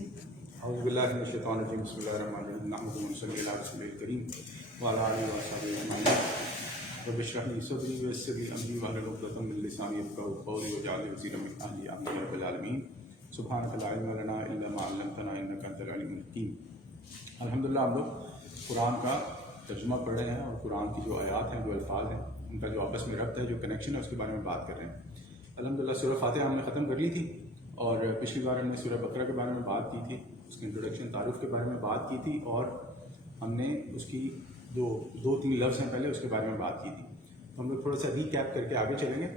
اعوذ باللہ من الشیطان الرجیم بسم اللہ الرحمن الرحیم نحمده ونصلی علی رسولہ الکریم وعلی آلہ وصحبہ اجمعین رب اشرح لی صدری ویسر لی امری واحلل عقدۃ من لسانی یفقهوا قولی واجعل لي وزیرا من اہلی آمین یا رب العالمین سبحانک لا علم لنا الا ما علمتنا انک انت العلیم الحکیم۔ الحمدللہ ہم لوگ قرآن کا ترجمہ پڑھ رہے ہیں اور قرآن کی جو آیات ہیں، جو الفاظ ہیں، ان کا جو آپس میں ربط ہے، جو کنیکشن ہے، اس کے بارے میں بات کر رہے ہیں۔ الحمدللہ سورہ فاتحہ ہم نے ختم کر لی تھی اور پچھلی بار ہم نے سورہ بقرہ کے بارے میں بات کی تھی، اس کے انٹروڈکشن تعارف کے بارے میں بات کی تھی اور ہم نے اس کی دو تین لفظ ہیں پہلے اس کے بارے میں بات کی تھی۔ تو ہم لوگ تھوڑا سا ریکیپ کر کے آگے چلیں گے۔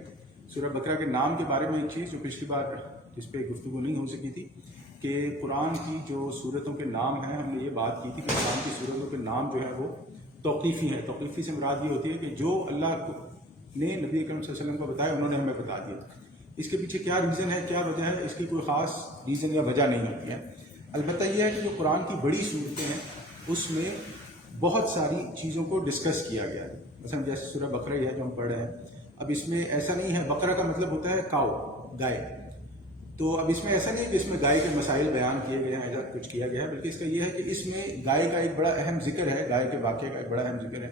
سورہ بقرہ کے نام کے بارے میں ایک چیز جو پچھلی بار جس پہ گفتگو نہیں ہو سکی تھی کہ قرآن کی جو صورتوں کے نام ہیں، ہم نے یہ بات کی تھی کہ قرآن کی صورتوں کے نام جو ہے وہ توقیفی ہیں۔ توقیفی سے مراد یہ ہوتی ہے کہ جو اللہ نے نبی اکرم صلی اللہ علیہ وسلم کو بتایا انہوں نے ہمیں بتا دیا۔ اس کے پیچھے کیا ریزن ہے، کیا وجہ ہے، اس کی کوئی خاص ریزن یا وجہ نہیں ہوتی ہے۔ البتہ یہ ہے کہ جو قرآن کی بڑی صورتیں ہیں اس میں بہت ساری چیزوں کو ڈسکس کیا گیا ہے۔ مثلا جیسے سورہ بقرہ ہے جو ہم پڑھ رہے ہیں، اب اس میں ایسا نہیں ہے، بقرہ کا مطلب ہوتا ہے کاؤ، گائے، تو اب اس میں ایسا نہیں ہے کہ اس میں گائے کے مسائل بیان کیے گئے ہیں، ایسا کچھ کیا گیا ہے، بلکہ اس کا یہ ہے کہ اس میں گائے کا ایک بڑا اہم ذکر ہے، گائے کے واقعے کا ایک بڑا اہم ذکر ہے،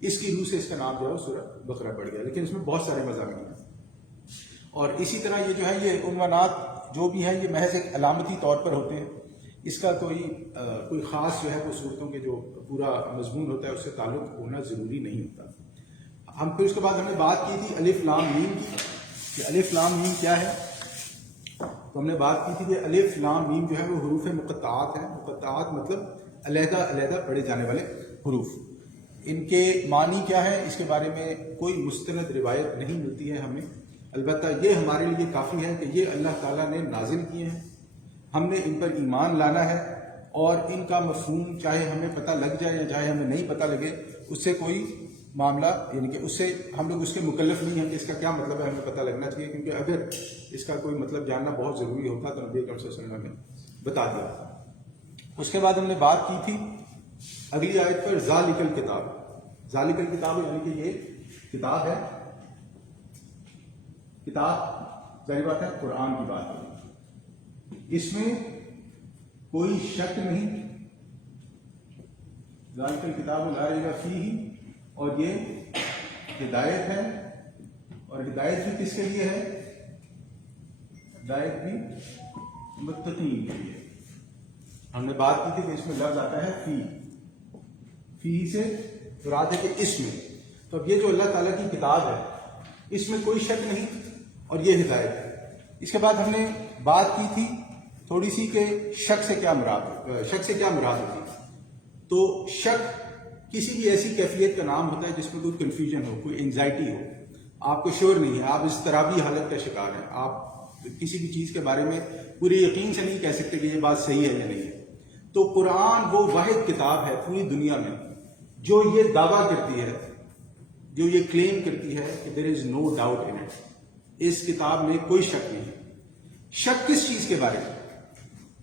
اس کی روح سے اس کا نام جو ہے سورہ بقرہ پڑ گیا، لیکن اس میں بہت سارے مضامین ہیں۔ اور اسی طرح یہ جو ہے یہ عنوانات جو بھی ہیں یہ محض ایک علامتی طور پر ہوتے ہیں، اس کا کوئی خاص جو ہے وہ صورتوں کے جو پورا مضمون ہوتا ہے اس سے تعلق ہونا ضروری نہیں ہوتا۔ ہم پھر اس کے بعد ہم نے بات کی تھی الف لام میم کی کہ الف لام میم کیا ہے، تو ہم نے بات کی تھی کہ الف لام میم جو ہے وہ حروف مقطعات ہیں۔ مقطعات مطلب علیحدہ علیحدہ پڑھے جانے والے حروف۔ ان کے معنی کیا ہے اس کے بارے میں کوئی مستند روایت نہیں ملتی ہے ہمیں، البتہ یہ ہمارے لیے کافی ہے کہ یہ اللہ تعالیٰ نے نازل کیے ہیں، ہم نے ان پر ایمان لانا ہے اور ان کا مفہوم چاہے ہمیں پتہ لگ جائے یا چاہے ہمیں نہیں پتہ لگے، اس سے کوئی معاملہ یعنی کہ اس سے ہم لوگ اس کے مکلف نہیں ہیں کہ اس کا کیا مطلب ہے، ہمیں پتہ لگنا چاہیے، کیونکہ اگر اس کا کوئی مطلب جاننا بہت ضروری ہوتا تو نبی اکرم صلی اللہ علیہ وسلم نے بتا دیا تھا۔ اس کے بعد ہم نے بات کی تھی اگلی آیت پر ذالک الکتاب۔ ذالک الکتاب یعنی کہ یہ کتاب ہے، کتاب ظاہر بات ہے قرآن کی بات ہے، اس میں کوئی شک نہیں، ذالک الکتاب لا ریب فیہ، اور یہ ہدایت ہے، اور ہدایت بھی کس کے لیے ہے، ہدایت بھی متقین کے لیے۔ ہم نے بات کی تھی کہ اس میں لفظ آتا ہے فی، فی سے مراد ہے کہ اس میں، تو اب یہ جو اللہ تعالیٰ کی کتاب ہے اس میں کوئی شک نہیں اور یہ ہدایت ہے۔ اس کے بعد ہم نے بات کی تھی تھوڑی سی کہ شک سے کیا مراد ہوتی ہے، تو شک کسی بھی ایسی کیفیت کا نام ہوتا ہے جس میں کوئی کنفیوژن ہو، کوئی انگزائٹی ہو، آپ کو شور نہیں ہے، آپ اضطرابی حالت کا شکار ہیں، آپ کسی بھی چیز کے بارے میں پورے یقین سے نہیں کہہ سکتے کہ یہ بات صحیح ہے یا نہیں ہے۔ تو قرآن وہ واحد کتاب ہے پوری دنیا میں جو یہ دعویٰ کرتی ہے، جو یہ کلیم کرتی ہے کہ دیر از نو ڈاؤٹ ان اٹ، اس کتاب میں کوئی شک نہیں ہے۔ شک کس چیز کے بارے میں؟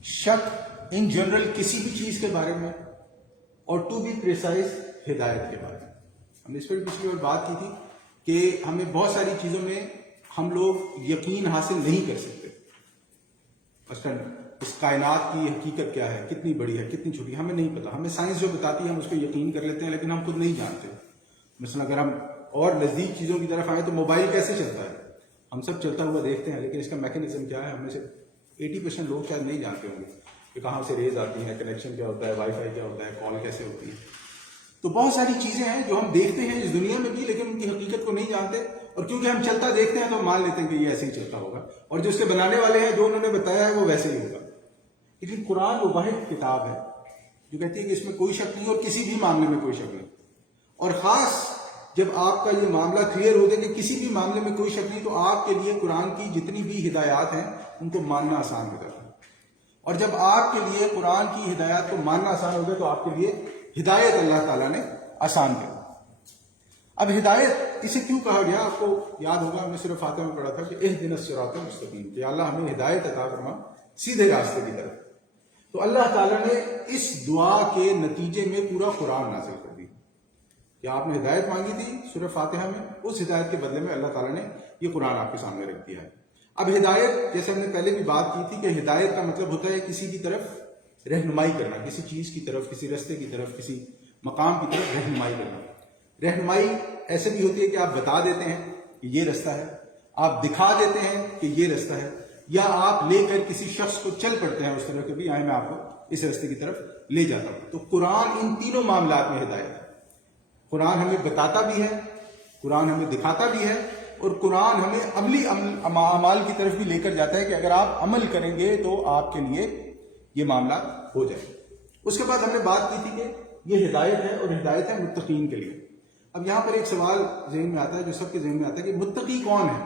شک ان جنرل کسی بھی چیز کے بارے میں، اور ٹو بی پریسائز ہدایت کے بارے میں۔ ہم نے اس پر پچھلی بار بات کی تھی کہ ہمیں بہت ساری چیزوں میں ہم لوگ یقین حاصل نہیں کر سکتے، مثلاً اس کائنات کی حقیقت کیا ہے، کتنی بڑی ہے، کتنی چھوٹی ہے، ہمیں نہیں پتا، ہمیں سائنس جو بتاتی ہے ہم اس پہ یقین کر لیتے ہیں لیکن ہم خود نہیں جانتے۔ مثلا اگر ہم اور نزدیک چیزوں کی طرف آئیں تو موبائل کیسے چلتا ہے، ہم سب چلتا ہوا دیکھتے ہیں لیکن اس کا میکینزم کیا ہے، ہم میں سے 80% لوگ شاید نہیں جانتے ہوں گے کہ کہاں سے ریز آتی ہیں، کنیکشن کیا ہوتا ہے، وائی فائی کیا ہوتا ہے، کال کیسے ہوتی ہے۔ تو بہت ساری چیزیں ہیں جو ہم دیکھتے ہیں اس دنیا میں بھی لیکن ان کی حقیقت کو نہیں جانتے، اور کیونکہ ہم چلتا دیکھتے ہیں تو ہم مان لیتے ہیں کہ یہ ایسے ہی چلتا ہوگا، اور جو اس کے بنانے والے ہیں جو انہوں نے بتایا ہے وہ ویسے ہی ہوگا۔ لیکن قرآن وہ واحد کتاب ہے جو کہتی ہے کہ اس میں کوئی شک نہیں اور کسی بھی معاملے میں کوئی شک نہیں، اور خاص جب آپ کا یہ معاملہ کلیئر ہو جائے کہ کسی بھی معاملے میں کوئی شک نہیں تو آپ کے لیے قرآن کی جتنی بھی ہدایات ہیں ان کو ماننا آسان ہو جاتا ہے، اور جب آپ کے لیے قرآن کی ہدایات کو ماننا آسان ہو گیا تو آپ کے لیے ہدایت اللہ تعالیٰ نے آسان کر۔ اب ہدایت اسے کیوں کہا گیا، آپ کو یاد ہوگا ہم نے صرف فاتحہ میں پڑھا تھا کہ اہدنا الصراط المستقیم، کہ اللہ ہمیں ہدایت عطا فرما سیدھے راستے کی طرف۔ تو اللہ تعالیٰ نے اس دعا کے نتیجے میں پورا قرآن نازل کر دی کہ آپ نے ہدایت مانگی تھی سورہ فاتحہ میں، اس ہدایت کے بدلے میں اللہ تعالیٰ نے یہ قرآن آپ کے سامنے رکھ دیا ہے۔ اب ہدایت، جیسے ہم نے پہلے بھی بات کی تھی کہ ہدایت کا مطلب ہوتا ہے کسی کی طرف رہنمائی کرنا، کسی چیز کی طرف، کسی رستے کی طرف، کسی مقام کی طرف رہنمائی کرنا۔ رہنمائی ایسے بھی ہوتی ہے کہ آپ بتا دیتے ہیں کہ یہ رستہ ہے، آپ دکھا دیتے ہیں کہ یہ رستہ ہے، یا آپ لے کر کسی شخص کو چل پڑتے ہیں اس طرح کہ بھی آئے میں آپ کو اس رستے کی طرف لے جاتا ہوں۔ تو قرآن ان تینوں معاملات میں ہدایت ہے۔ قرآن ہمیں بتاتا بھی ہے، قرآن ہمیں دکھاتا بھی ہے، اور قرآن ہمیں عملی اعمال کی طرف بھی لے کر جاتا ہے کہ اگر آپ عمل کریں گے تو آپ کے لیے یہ معاملات ہو جائیں۔ اس کے بعد ہم نے بات کی تھی کہ یہ ہدایت ہے، اور ہدایت ہے متقین کے لیے۔ اب یہاں پر ایک سوال ذہن میں آتا ہے، جو سب کے ذہن میں آتا ہے، کہ متقی کون ہے؟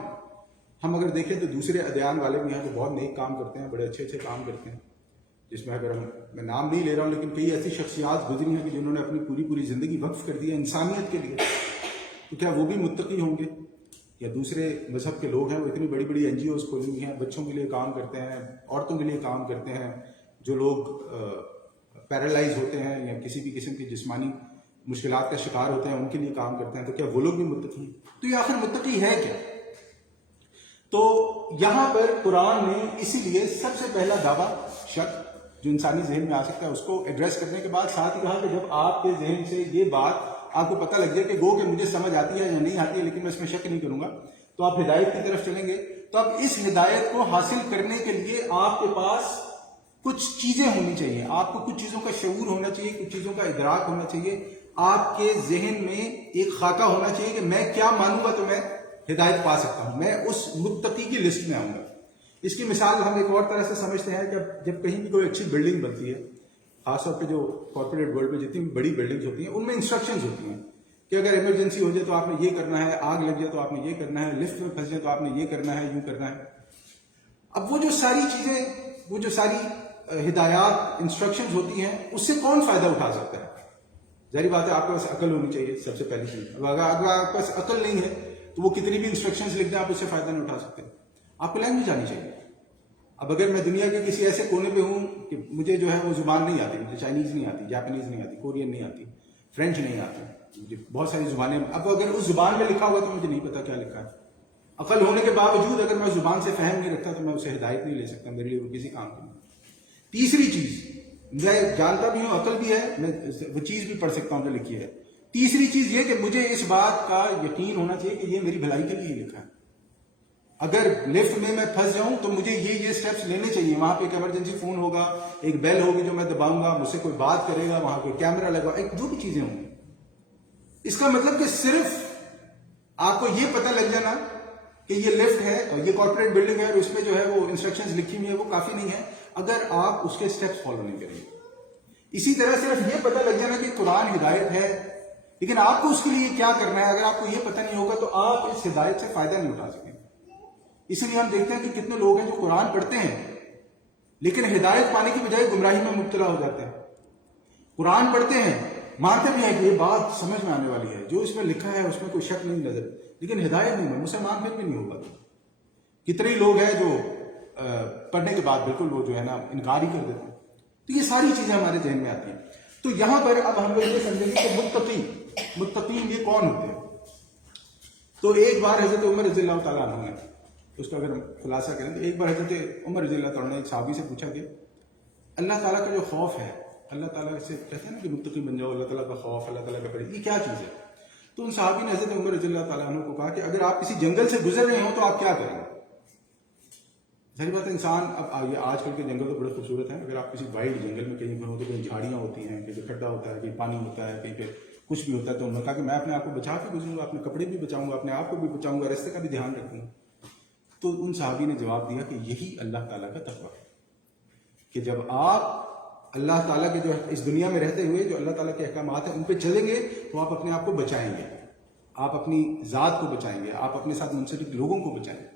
ہم اگر دیکھیں تو دوسرے ادیان والے بھی ہیں جو بہت نیک کام کرتے ہیں، بڑے اچھے اچھے کام کرتے ہیں، جس میں اگر میں نام نہیں لے رہا ہوں، لیکن کئی ایسی شخصیات گزری ہیں کہ جنہوں نے اپنی پوری زندگی وقف کر دی ہے انسانیت کے لیے، تو کیا وہ بھی متقی ہوں گے؟ یا دوسرے مذہب کے لوگ ہیں، وہ اتنی بڑی بڑی NGOs کھولی ہوئی ہیں، بچوں کے لیے کام کرتے ہیں، عورتوں کے لیے کام کرتے ہیں، جو لوگ پیرالائز ہوتے ہیں یا کسی بھی قسم کی جسمانی مشکلات کا شکار ہوتے ہیں، ان کے لیے کام کرتے ہیں، تو کیا وہ لوگ بھی متقی ہیں؟ تو یہ آخر متقی ہے کیا؟ تو یہاں پر قرآن نے اسی لیے سب سے پہلا دعویٰ، شک جو انسانی ذہن میں آ سکتا ہے، اس کو ایڈریس کرنے کے بعد ساتھ ہی کہا کہ جب آپ کے ذہن سے یہ بات آپ کو پتہ لگ جائے کہ گو کہ مجھے سمجھ آتی ہے یا نہیں آتی ہے، لیکن میں اس میں شک نہیں کروں گا، تو آپ ہدایت کی طرف چلیں گے۔ تو اب اس ہدایت کو حاصل کرنے کے لیے آپ کے پاس کچھ چیزیں ہونی چاہیے، آپ کو کچھ چیزوں کا شعور ہونا چاہیے، کچھ چیزوں کا ادراک ہونا چاہیے، آپ کے ذہن میں ایک خاکہ ہونا چاہیے کہ میں کیا مانوں گا تو میں ہدایت پا سکتا ہوں، میں اس متقی کی لسٹ میں آؤں گا۔ اس کی مثال ہم ایک اور طرح سے سمجھتے ہیں کہ جب کہیں بھی کوئی اچھی بلڈنگ بنتی ہے، خاص طور پہ جو کارپوریٹ ورلڈ میں جتنی بڑی بلڈنگز ہوتی ہیں، ان میں انسٹرکشنز ہوتی ہیں کہ اگر ایمرجنسی ہو جائے تو آپ نے یہ کرنا ہے، آگ لگ جائے تو آپ نے یہ کرنا ہے، لفٹ میں پھنس جائے تو آپ نے یہ کرنا ہے، یوں کرنا ہے۔ اب وہ جو ساری چیزیں، وہ جو ساری ہدایات، انسٹرکشنز ہوتی ہیں، اس سے کون فائدہ اٹھا سکتا ہے؟ ظاہری بات ہے آپ کے پاس عقل ہونی چاہیے، سب سے پہلی چیز۔ اگر آپ کے پاس عقل نہیں ہے تو وہ کتنی بھی انسٹرکشنز لکھ دیں، آپ اس سے فائدہ نہیں اٹھا سکتے۔ آپ کو لینگویج آنی چاہیے۔ اب اگر میں دنیا کے کسی ایسے کونے پہ ہوں کہ مجھے جو ہے وہ زبان نہیں آتی، مجھے چائنیز نہیں آتی، جاپنیز نہیں آتی، کورین نہیں آتی، فرینچ نہیں آتی، مجھے بہت ساری زبانیں، اب اگر اس زبان میں لکھا ہوا تو مجھے نہیں پتا کیا لکھا ہے۔ عقل ہونے کے باوجود اگر میں زبان سے فہم نہیں رکھتا تو میں اسے ہدایت نہیں لے سکتا، میرے لیے وہ کسی کام کی نہیں۔ تیسری چیز، میں جانتا بھی ہوں، عقل بھی ہے، میں وہ چیز بھی پڑھ سکتا ہوں جو لکھی ہے۔ تیسری چیز یہ کہ مجھے اس بات کا یقین ہونا چاہیے کہ یہ میری بھلائی کے لیے لکھا ہے۔ اگر لفٹ میں پھنس جاؤں تو مجھے یہ سٹیپس لینے چاہیے، وہاں پہ ایک ایمرجنسی فون ہوگا، ایک بیل ہوگی جو میں دباؤں گا، مجھ سے کوئی بات کرے گا، وہاں کوئی کیمرہ لگا، ایک جو بھی چیزیں ہوں گی۔ اس کا مطلب کہ صرف آپ کو یہ پتہ لگ جانا کہ یہ لفٹ ہے اور یہ کارپوریٹ بلڈنگ ہے اور اس میں جو ہے وہ انسٹرکشنز لکھی ہوئی ہیں، وہ کافی نہیں ہے اگر آپ اس کے سٹیپس فالو نہیں کریں گے۔ اسی طرح صرف یہ پتہ لگ جانا کہ قرآن ہدایت ہے، لیکن آپ کو اس کے لیے کیا کرنا ہے، اگر آپ کو یہ پتہ نہیں ہوگا تو آپ اس ہدایت سے فائدہ نہیں اٹھا سکیں۔ اس لیے ہم دیکھتے ہیں کہ کتنے لوگ ہیں جو قرآن پڑھتے ہیں لیکن ہدایت پانے کی بجائے گمراہی میں مبتلا ہو جاتے ہیں۔ قرآن پڑھتے ہیں، مانتے بھی ہیں کہ یہ بات سمجھ میں آنے والی ہے، جو اس میں لکھا ہے اس میں کوئی شک نہیں نظر، لیکن ہدایت نہیں ہے، مسلمان پھر بھی نہیں ہوگا۔ کتنے لوگ ہیں جو پڑھنے کے بعد بالکل وہ جو ہے نا انکار ہی کر دیتے ہیں۔ تو یہ ساری چیزیں ہمارے ذہن میں آتی ہیں۔ تو یہاں پر اب ہم لوگ یہ سمجھیں گے کہ متقین یہ کون ہوتے ہیں۔ تو ایک بار حضرت عمر رضی اللہ تعالیٰ عنہ نے، اس کا اگر ہم خلاصہ کریں تو ایک بار حضرت عمر رضی اللہ تعالیٰ نے ایک صحابی سے پوچھا کہ اللہ تعالیٰ کا جو خوف ہے، اللہ تعالیٰ سے کہتے ہیں نا کہ متقی بن جاؤ، اللہ تعالیٰ کا خوف، اللہ تعالیٰ کا ڈر، یہ کیا چیز ہے؟ تو ان صحابی نے حضرت عمر رضی اللہ تعالیٰ عنہ کو کہا کہ اگر آپ کسی جنگل سے گزر رہے ہوں تو آپ کیا کریں گے؟ ظاہر بات ہے انسان، اب یہ آج کل کے جنگل تو بڑے خوبصورت ہیں، اگر آپ کسی وائلڈ جنگل میں کہیں پہ ہو تو کہیں جھاڑیاں ہوتی ہیں، کہیں پہ کھڈا ہوتا ہے، کہیں پانی ہوتا ہے، کہیں پہ کچھ بھی ہوتا ہے، تو انہوں نے کہا کہ میں اپنے آپ کو بچا کے گزروں گا، اپنے کپڑے بھی بچاؤں گا، اپنے آپ کو بھی بچاؤں گا، راستے کا بھی دھیان رکھوں گا۔ تو ان صحابی نے جواب دیا کہ یہی اللہ تعالیٰ کا تقویٰ ہے، کہ جب آپ اللہ تعالیٰ کے جو اس دنیا میں رہتے ہوئے جو اللہ تعالیٰ کے احکامات ہیں ان پہ چلیں گے تو آپ اپنے آپ کو بچائیں گے، آپ اپنی ذات کو بچائیں گے، آپ اپنے ساتھ منسلک لوگوں کو بچائیں گے۔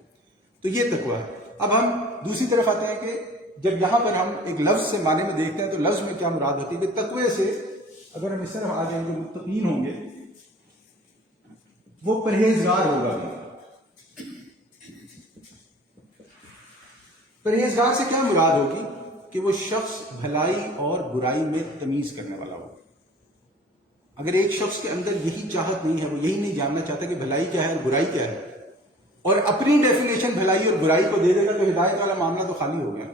تو یہ تقویٰ ہے۔ اب ہم دوسری طرف آتے ہیں کہ جب یہاں پر ہم ایک لفظ سے معنی میں دیکھتے ہیں تو لفظ میں کیا مراد ہوتی ہے کہ تقوی سے اگر ہم اس طرف آ جائیں جو متقین ہوں گے وہ پرہیزگار ہوگا۔ پرہیزگار سے کیا مراد ہوگی کہ وہ شخص بھلائی اور برائی میں تمیز کرنے والا ہو۔ اگر ایک شخص کے اندر یہی چاہت نہیں ہے، وہ یہی نہیں جاننا چاہتا کہ بھلائی کیا ہے اور برائی کیا ہے، اور اپنی ڈیفینیشن بھلائی اور برائی کو دے دے گا تو ہدایت والا معاملہ تو خالی ہو گیا.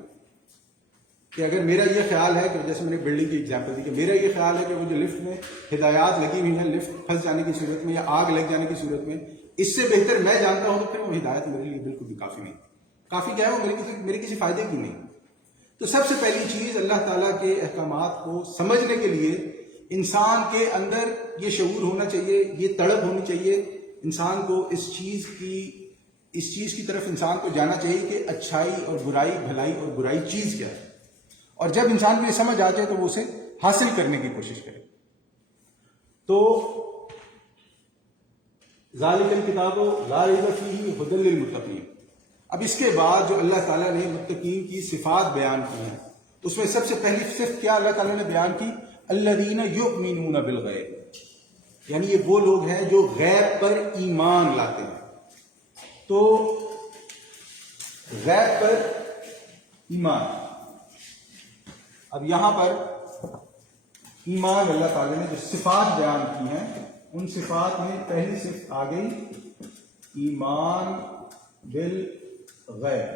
کہ اگر میرا یہ خیال ہے کہ جیسے میں نے بلڈنگ کی ایگزامپل دی کہ میرا یہ خیال ہے کہ وہ جو لفٹ میں ہدایات لگی ہوئی ہیں لفٹ پھنس جانے کی صورت میں یا آگ لگ جانے کی صورت میں اس سے بہتر میں جانتا ہوں تو پھر وہ ہدایت میرے لیے بالکل بھی کافی نہیں. کافی کیا ہے وہ میرے کسی فائدے کی نہیں. تو سب سے پہلی چیز اللہ تعالیٰ کے احکامات کو سمجھنے کے لیے انسان کے اندر یہ شعور ہونا چاہیے, یہ تڑپ ہونی چاہیے انسان کو اس چیز کی طرف انسان کو جانا چاہیے کہ اچھائی اور برائی, بھلائی اور برائی چیز کیا ہے. اور جب انسان کو یہ سمجھ آ جائے تو وہ اسے حاصل کرنے کی کوشش کرے. تو ذالک الکتاب لا ریب فیہ ھدی للمتقین. اب اس کے بعد جو اللہ تعالیٰ نے متقین کی صفات بیان کی ہیں اس میں سب سے پہلی صفت کیا اللہ تعالیٰ نے بیان کی, الذین یؤمنون بالغیب, یعنی یہ وہ لوگ ہیں جو غیب پر ایمان لاتے ہیں. تو غیب پر ایمان, اب یہاں پر ایمان اللہ تعالیٰ نے جو صفات بیان کی ہیں ان صفات میں پہلی صفت آ گئی ایمان بالغیب.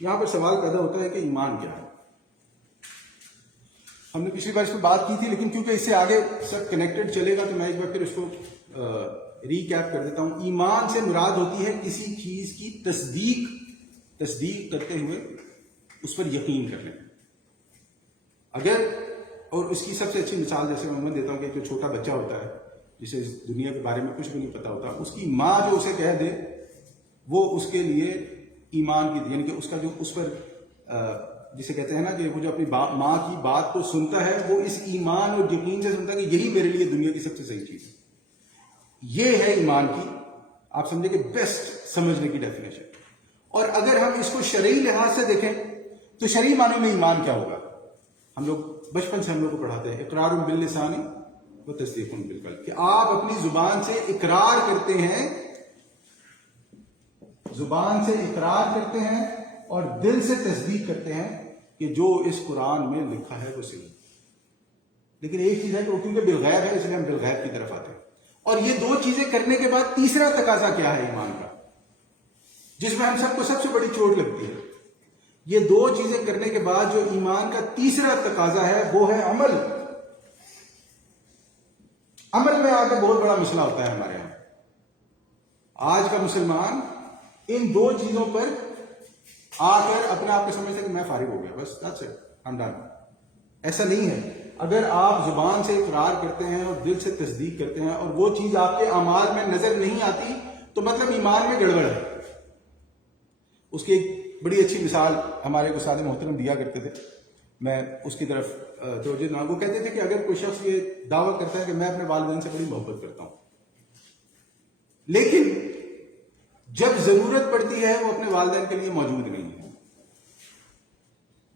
یہاں پر سوال پیدا ہوتا ہے کہ ایمان کیا ہے. ہم نے پچھلی بار اس پہ بات کی تھی لیکن کیونکہ اس سے آگے سب کنیکٹڈ چلے گا تو میں ایک بار پھر اس کو ریکیپ کر دیتا ہوں. ایمان سے مراد ہوتی ہے کسی چیز کی تصدیق کرتے ہوئے اس پر یقین کرنے. اگر اور اس کی سب سے اچھی مثال جیسے میں دیتا ہوں کہ جو چھوٹا بچہ ہوتا ہے جسے اس دنیا کے بارے میں کچھ بھی نہیں پتا ہوتا, اس کی ماں جو اسے کہہ دے وہ اس کے لیے ایمان کی, یعنی کہ اس کا جو اس پر جسے کہتے ہیں نا کہ وہ جو اپنی ماں کی بات کو سنتا ہے وہ اس ایمان اور یقین سے سنتا ہے کہ یہی میرے لیے دنیا کی سب سے صحیح چیز ہے. یہ ہے ایمان کی آپ سمجھے کہ بیسٹ سمجھنے کی ڈیفینیشن. اور اگر ہم اس کو شرعی لحاظ سے دیکھیں تو شرعی معنی میں ایمان کیا ہوگا؟ ہم لوگ بچپن سے ہم لوگ کو پڑھاتے ہیں اقرار باللسان و تصدیق بالقلب, کہ آپ اپنی زبان سے اقرار کرتے ہیں, زبان سے اقرار کرتے ہیں اور دل سے تصدیق کرتے ہیں کہ جو اس قرآن میں لکھا ہے وہ صحیح. لیکن ایک چیز ہے کہ وہ کیونکہ بالغیب ہے اس لیے ہم بالغیب کی طرف آتے ہیں. اور یہ دو چیزیں کرنے کے بعد تیسرا تقاضا کیا ہے ایمان کا, جس میں ہم سب کو سب سے بڑی چوٹ لگتی ہے. یہ دو چیزیں کرنے کے بعد جو ایمان کا تیسرا تقاضا ہے وہ ہے عمل. عمل میں آ کر بہت بڑا مسئلہ ہوتا ہے ہمارے یہاں. آج کا مسلمان ان دو چیزوں پر آ کر اپنے آپ کو سمجھتا ہے کہ میں فارغ ہو گیا, بس that's it, I'm done. ایسا نہیں ہے. اگر آپ زبان سے اقرار کرتے ہیں اور دل سے تصدیق کرتے ہیں اور وہ چیز آپ کے اعمال میں نظر نہیں آتی تو مطلب ایمان میں گڑبڑ ہے. اس کی ایک بڑی اچھی مثال ہمارے استاد محترم دیا کرتے تھے, میں اس کی طرف توجہ دوں. وہ کہتے تھے کہ اگر کوئی شخص یہ دعویٰ کرتا ہے کہ میں اپنے والدین سے بڑی محبت کرتا ہوں لیکن جب ضرورت پڑتی ہے وہ اپنے والدین کے لیے موجود نہیں ہے,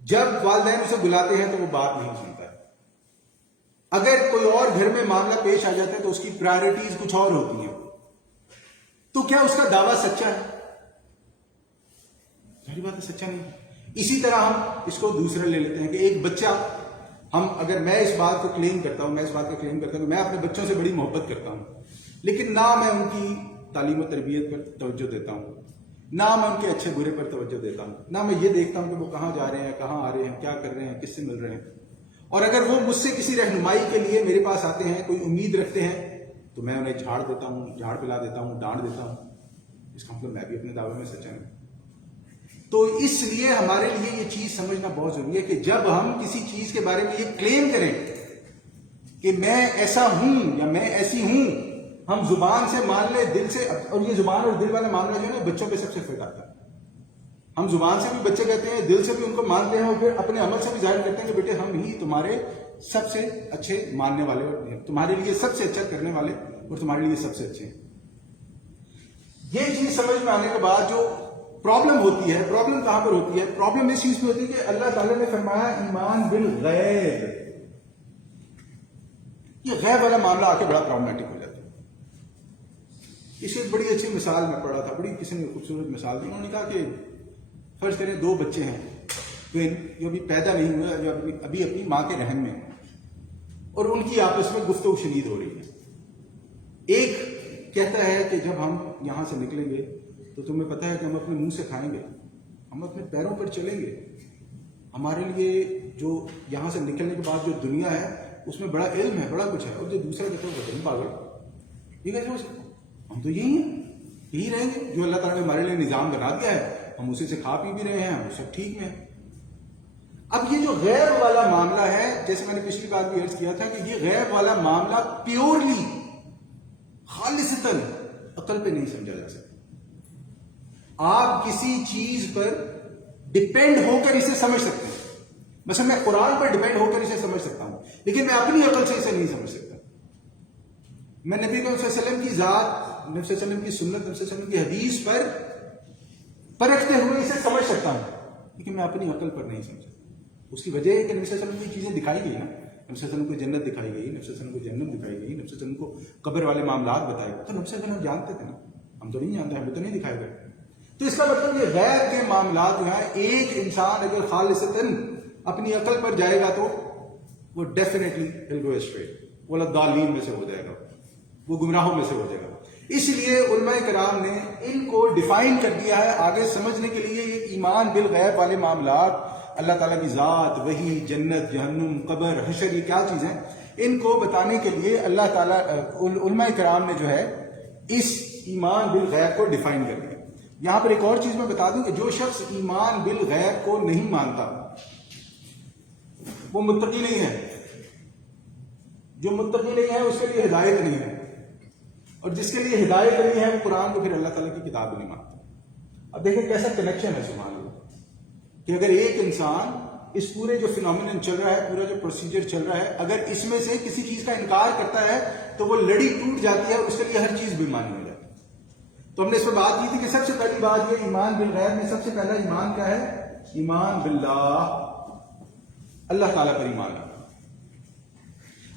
جب والدین اسے بلاتے ہیں تو وہ بات نہیں سنتا ہے, اگر کوئی اور گھر میں معاملہ پیش آ جاتا ہے تو اس کی پرائرٹیز کچھ اور ہوتی ہیں, تو کیا اس کا دعویٰ سچا ہے؟ ظاہری بات ہے سچا نہیں. اسی طرح ہم اس کو دوسرا لے لیتے ہیں کہ ایک بچہ, اگر میں اس بات کو کلیم کرتا ہوں کہ میں اپنے بچوں سے بڑی محبت کرتا ہوں لیکن نہ میں ان کی تعلیم و تربیت پر توجہ دیتا ہوں, نہ میں ان کے اچھے برے پر توجہ دیتا ہوں, نہ میں یہ دیکھتا ہوں کہ وہ کہاں جا رہے ہیں, کہاں آ رہے ہیں, کیا کر رہے ہیں, کس سے مل رہے ہیں. اور اگر وہ مجھ سے کسی رہنمائی کے لیے میرے پاس آتے ہیں, کوئی امید رکھتے ہیں, تو میں انہیں جھاڑ دیتا ہوں, جھاڑ پلا دیتا ہوں, ڈانٹ دیتا ہوں. اس کا مطلب میں بھی اپنے دعوے میں سچا ہوں. تو اس لیے ہمارے لیے یہ چیز سمجھنا بہت ضروری ہے کہ جب ہم کسی چیز کے بارے میں یہ کلیم کریں کہ میں ایسا ہوں یا میں ایسی ہوں, ہم زبان سے مان لیں, دل سے, اور یہ زبان اور دل والا معاملہ جو ہے نا بچوں پہ سب سے فٹ آتا ہے. ہم زبان سے بھی بچے کہتے ہیں, دل سے بھی ان کو مانتے ہیں اور پھر اپنے عمل سے بھی ظاہر کرتے ہیں کہ بیٹے ہم ہی تمہارے سب سے اچھے ماننے والے, تمہارے لیے سب سے اچھا کرنے والے اور تمہارے لیے سب سے اچھے ہیں. یہ چیز سمجھ میں آنے کے بعد جو پرابلم ہوتی ہے, پرابلم کہاں پر ہوتی ہے؟ پرابلم اس چیز پہ ہوتی ہے کہ اللہ تعالیٰ نے فرمایا ایمان بالغیب. یہ غیب والا معاملہ آ کے بڑا پرابلمٹک ہو جاتا ہے. اس کی ایک بڑی اچھی مثال میں پڑھا تھا, بڑی کسی نے خوبصورت مثال دی. انہوں نے کہا کہ فرض کریں دو بچے ہیں جو ابھی پیدا نہیں ہوئے, جو ابھی اپنی ماں کے رحم میں ہیں, اور ان کی آپس میں گفتگو شنید ہو رہی ہے. ایک کہتا ہے کہ جب ہم یہاں سے نکلیں گے تو تمہیں پتہ ہے کہ ہم اپنے منہ سے کھائیں گے، ہم اپنے پیروں پر چلیں گے. ہمارے لیے جو یہاں سے نکلنے کے بعد جو دنیا ہے اس میں بڑا علم ہے، بڑا کچھ ہے. اور جو دوسرا کہتا ہے وہ پاگل، یہ کیسے ہو سکتا ہے؟ ہم تو یہی ہیں، یہی رہیں گے. جو اللہ تعالیٰ نے ہمارے لیے نظام بنا دیا ہے ہم اسی سے کھا پی بھی رہے ہیں، ہم سب ٹھیک میں ہیں. اب یہ جو غیب والا معاملہ ہے، جیسے میں نے پچھلی بار بھی عرض کیا تھا کہ یہ غیب والا معاملہ پیورلی خالصتاً عقل پہ نہیں سمجھا جا سکتا. آپ کسی چیز پر ڈپینڈ ہو کر اسے سمجھ سکتے ہیں. مثلا میں قرآن پر ڈپینڈ ہو کر اسے سمجھ سکتا ہوں، لیکن میں اپنی عقل سے اسے نہیں سمجھ سکتا. میں نبی صلی اللہ علیہ وسلم کی ذات، نبی صلی اللہ علیہ وسلم کی سنت، نبی صلی اللہ علیہ وسلم کی حدیث پر پرکھتے ہوئے اسے سمجھ سکتا ہوں، لیکن میں اپنی عقل پر نہیں سمجھ سکتا. اس کی وجہ ہے کہ نبی صلی اللہ علیہ وسلم کی چیزیں دکھائی گئی نا. نبی صلی اللہ علیہ وسلم کو جنت دکھائی گئی، نبی صلی اللہ علیہ وسلم کو جنت دکھائی گئی، نبی صلی اللہ علیہ وسلم کو قبر والے معاملات بتائے گئے. تو نبی صلی اللہ علیہ وسلم جانتے تھے نا، ہم تو نہیں جانتے، ہمیں تو نہیں دکھائے گئے. تو اس کا مطلب یہ غیب کے معاملات جو ہیں، ایک انسان اگر خالصتاً اپنی عقل پر جائے گا تو وہ ڈیفینیٹلی ول گو اسٹریٹ، وہ الضالین میں سے ہو جائے گا، وہ گمراہوں میں سے ہو جائے گا. اس لیے علماء کرام نے ان کو ڈیفائن کر دیا ہے آگے سمجھنے کے لیے. یہ ایمان بالغیب والے معاملات، اللہ تعالیٰ کی ذات، وحی، جنت، جہنم، قبر، حشر، یہ کیا چیزیں، ان کو بتانے کے لیے اللہ تعالیٰ علماء کرام نے جو ہے اس ایمان بالغیب کو ڈیفائن کر دیا. یہاں پر ایک اور چیز میں بتا دوں کہ جو شخص ایمان بالغیب کو نہیں مانتا وہ متقی نہیں ہے. جو متقی نہیں ہے اس کے لیے ہدایت نہیں ہے، اور جس کے لیے ہدایت نہیں ہے وہ قرآن کو پھر اللہ تعالیٰ کی کتاب نہیں مانتا. اب دیکھیں کیسا کنیکشن ہے سبحان اللہ، کہ اگر ایک انسان اس پورے جو فینومینن چل رہا ہے، پورا جو پروسیجر چل رہا ہے، اگر اس میں سے کسی چیز کا انکار کرتا ہے تو وہ لڑی ٹوٹ جاتی ہے اور اس کے لیے ہر چیز بے معنی ہو جاتی ہے. تو ہم نے اس پر بات کی تھی کہ سب سے پہلی بات یہ ایمان بالغیب میں سب سے پہلا ایمان کیا ہے؟ ایمان باللہ، اللہ تعالیٰ پر ایمان لانا.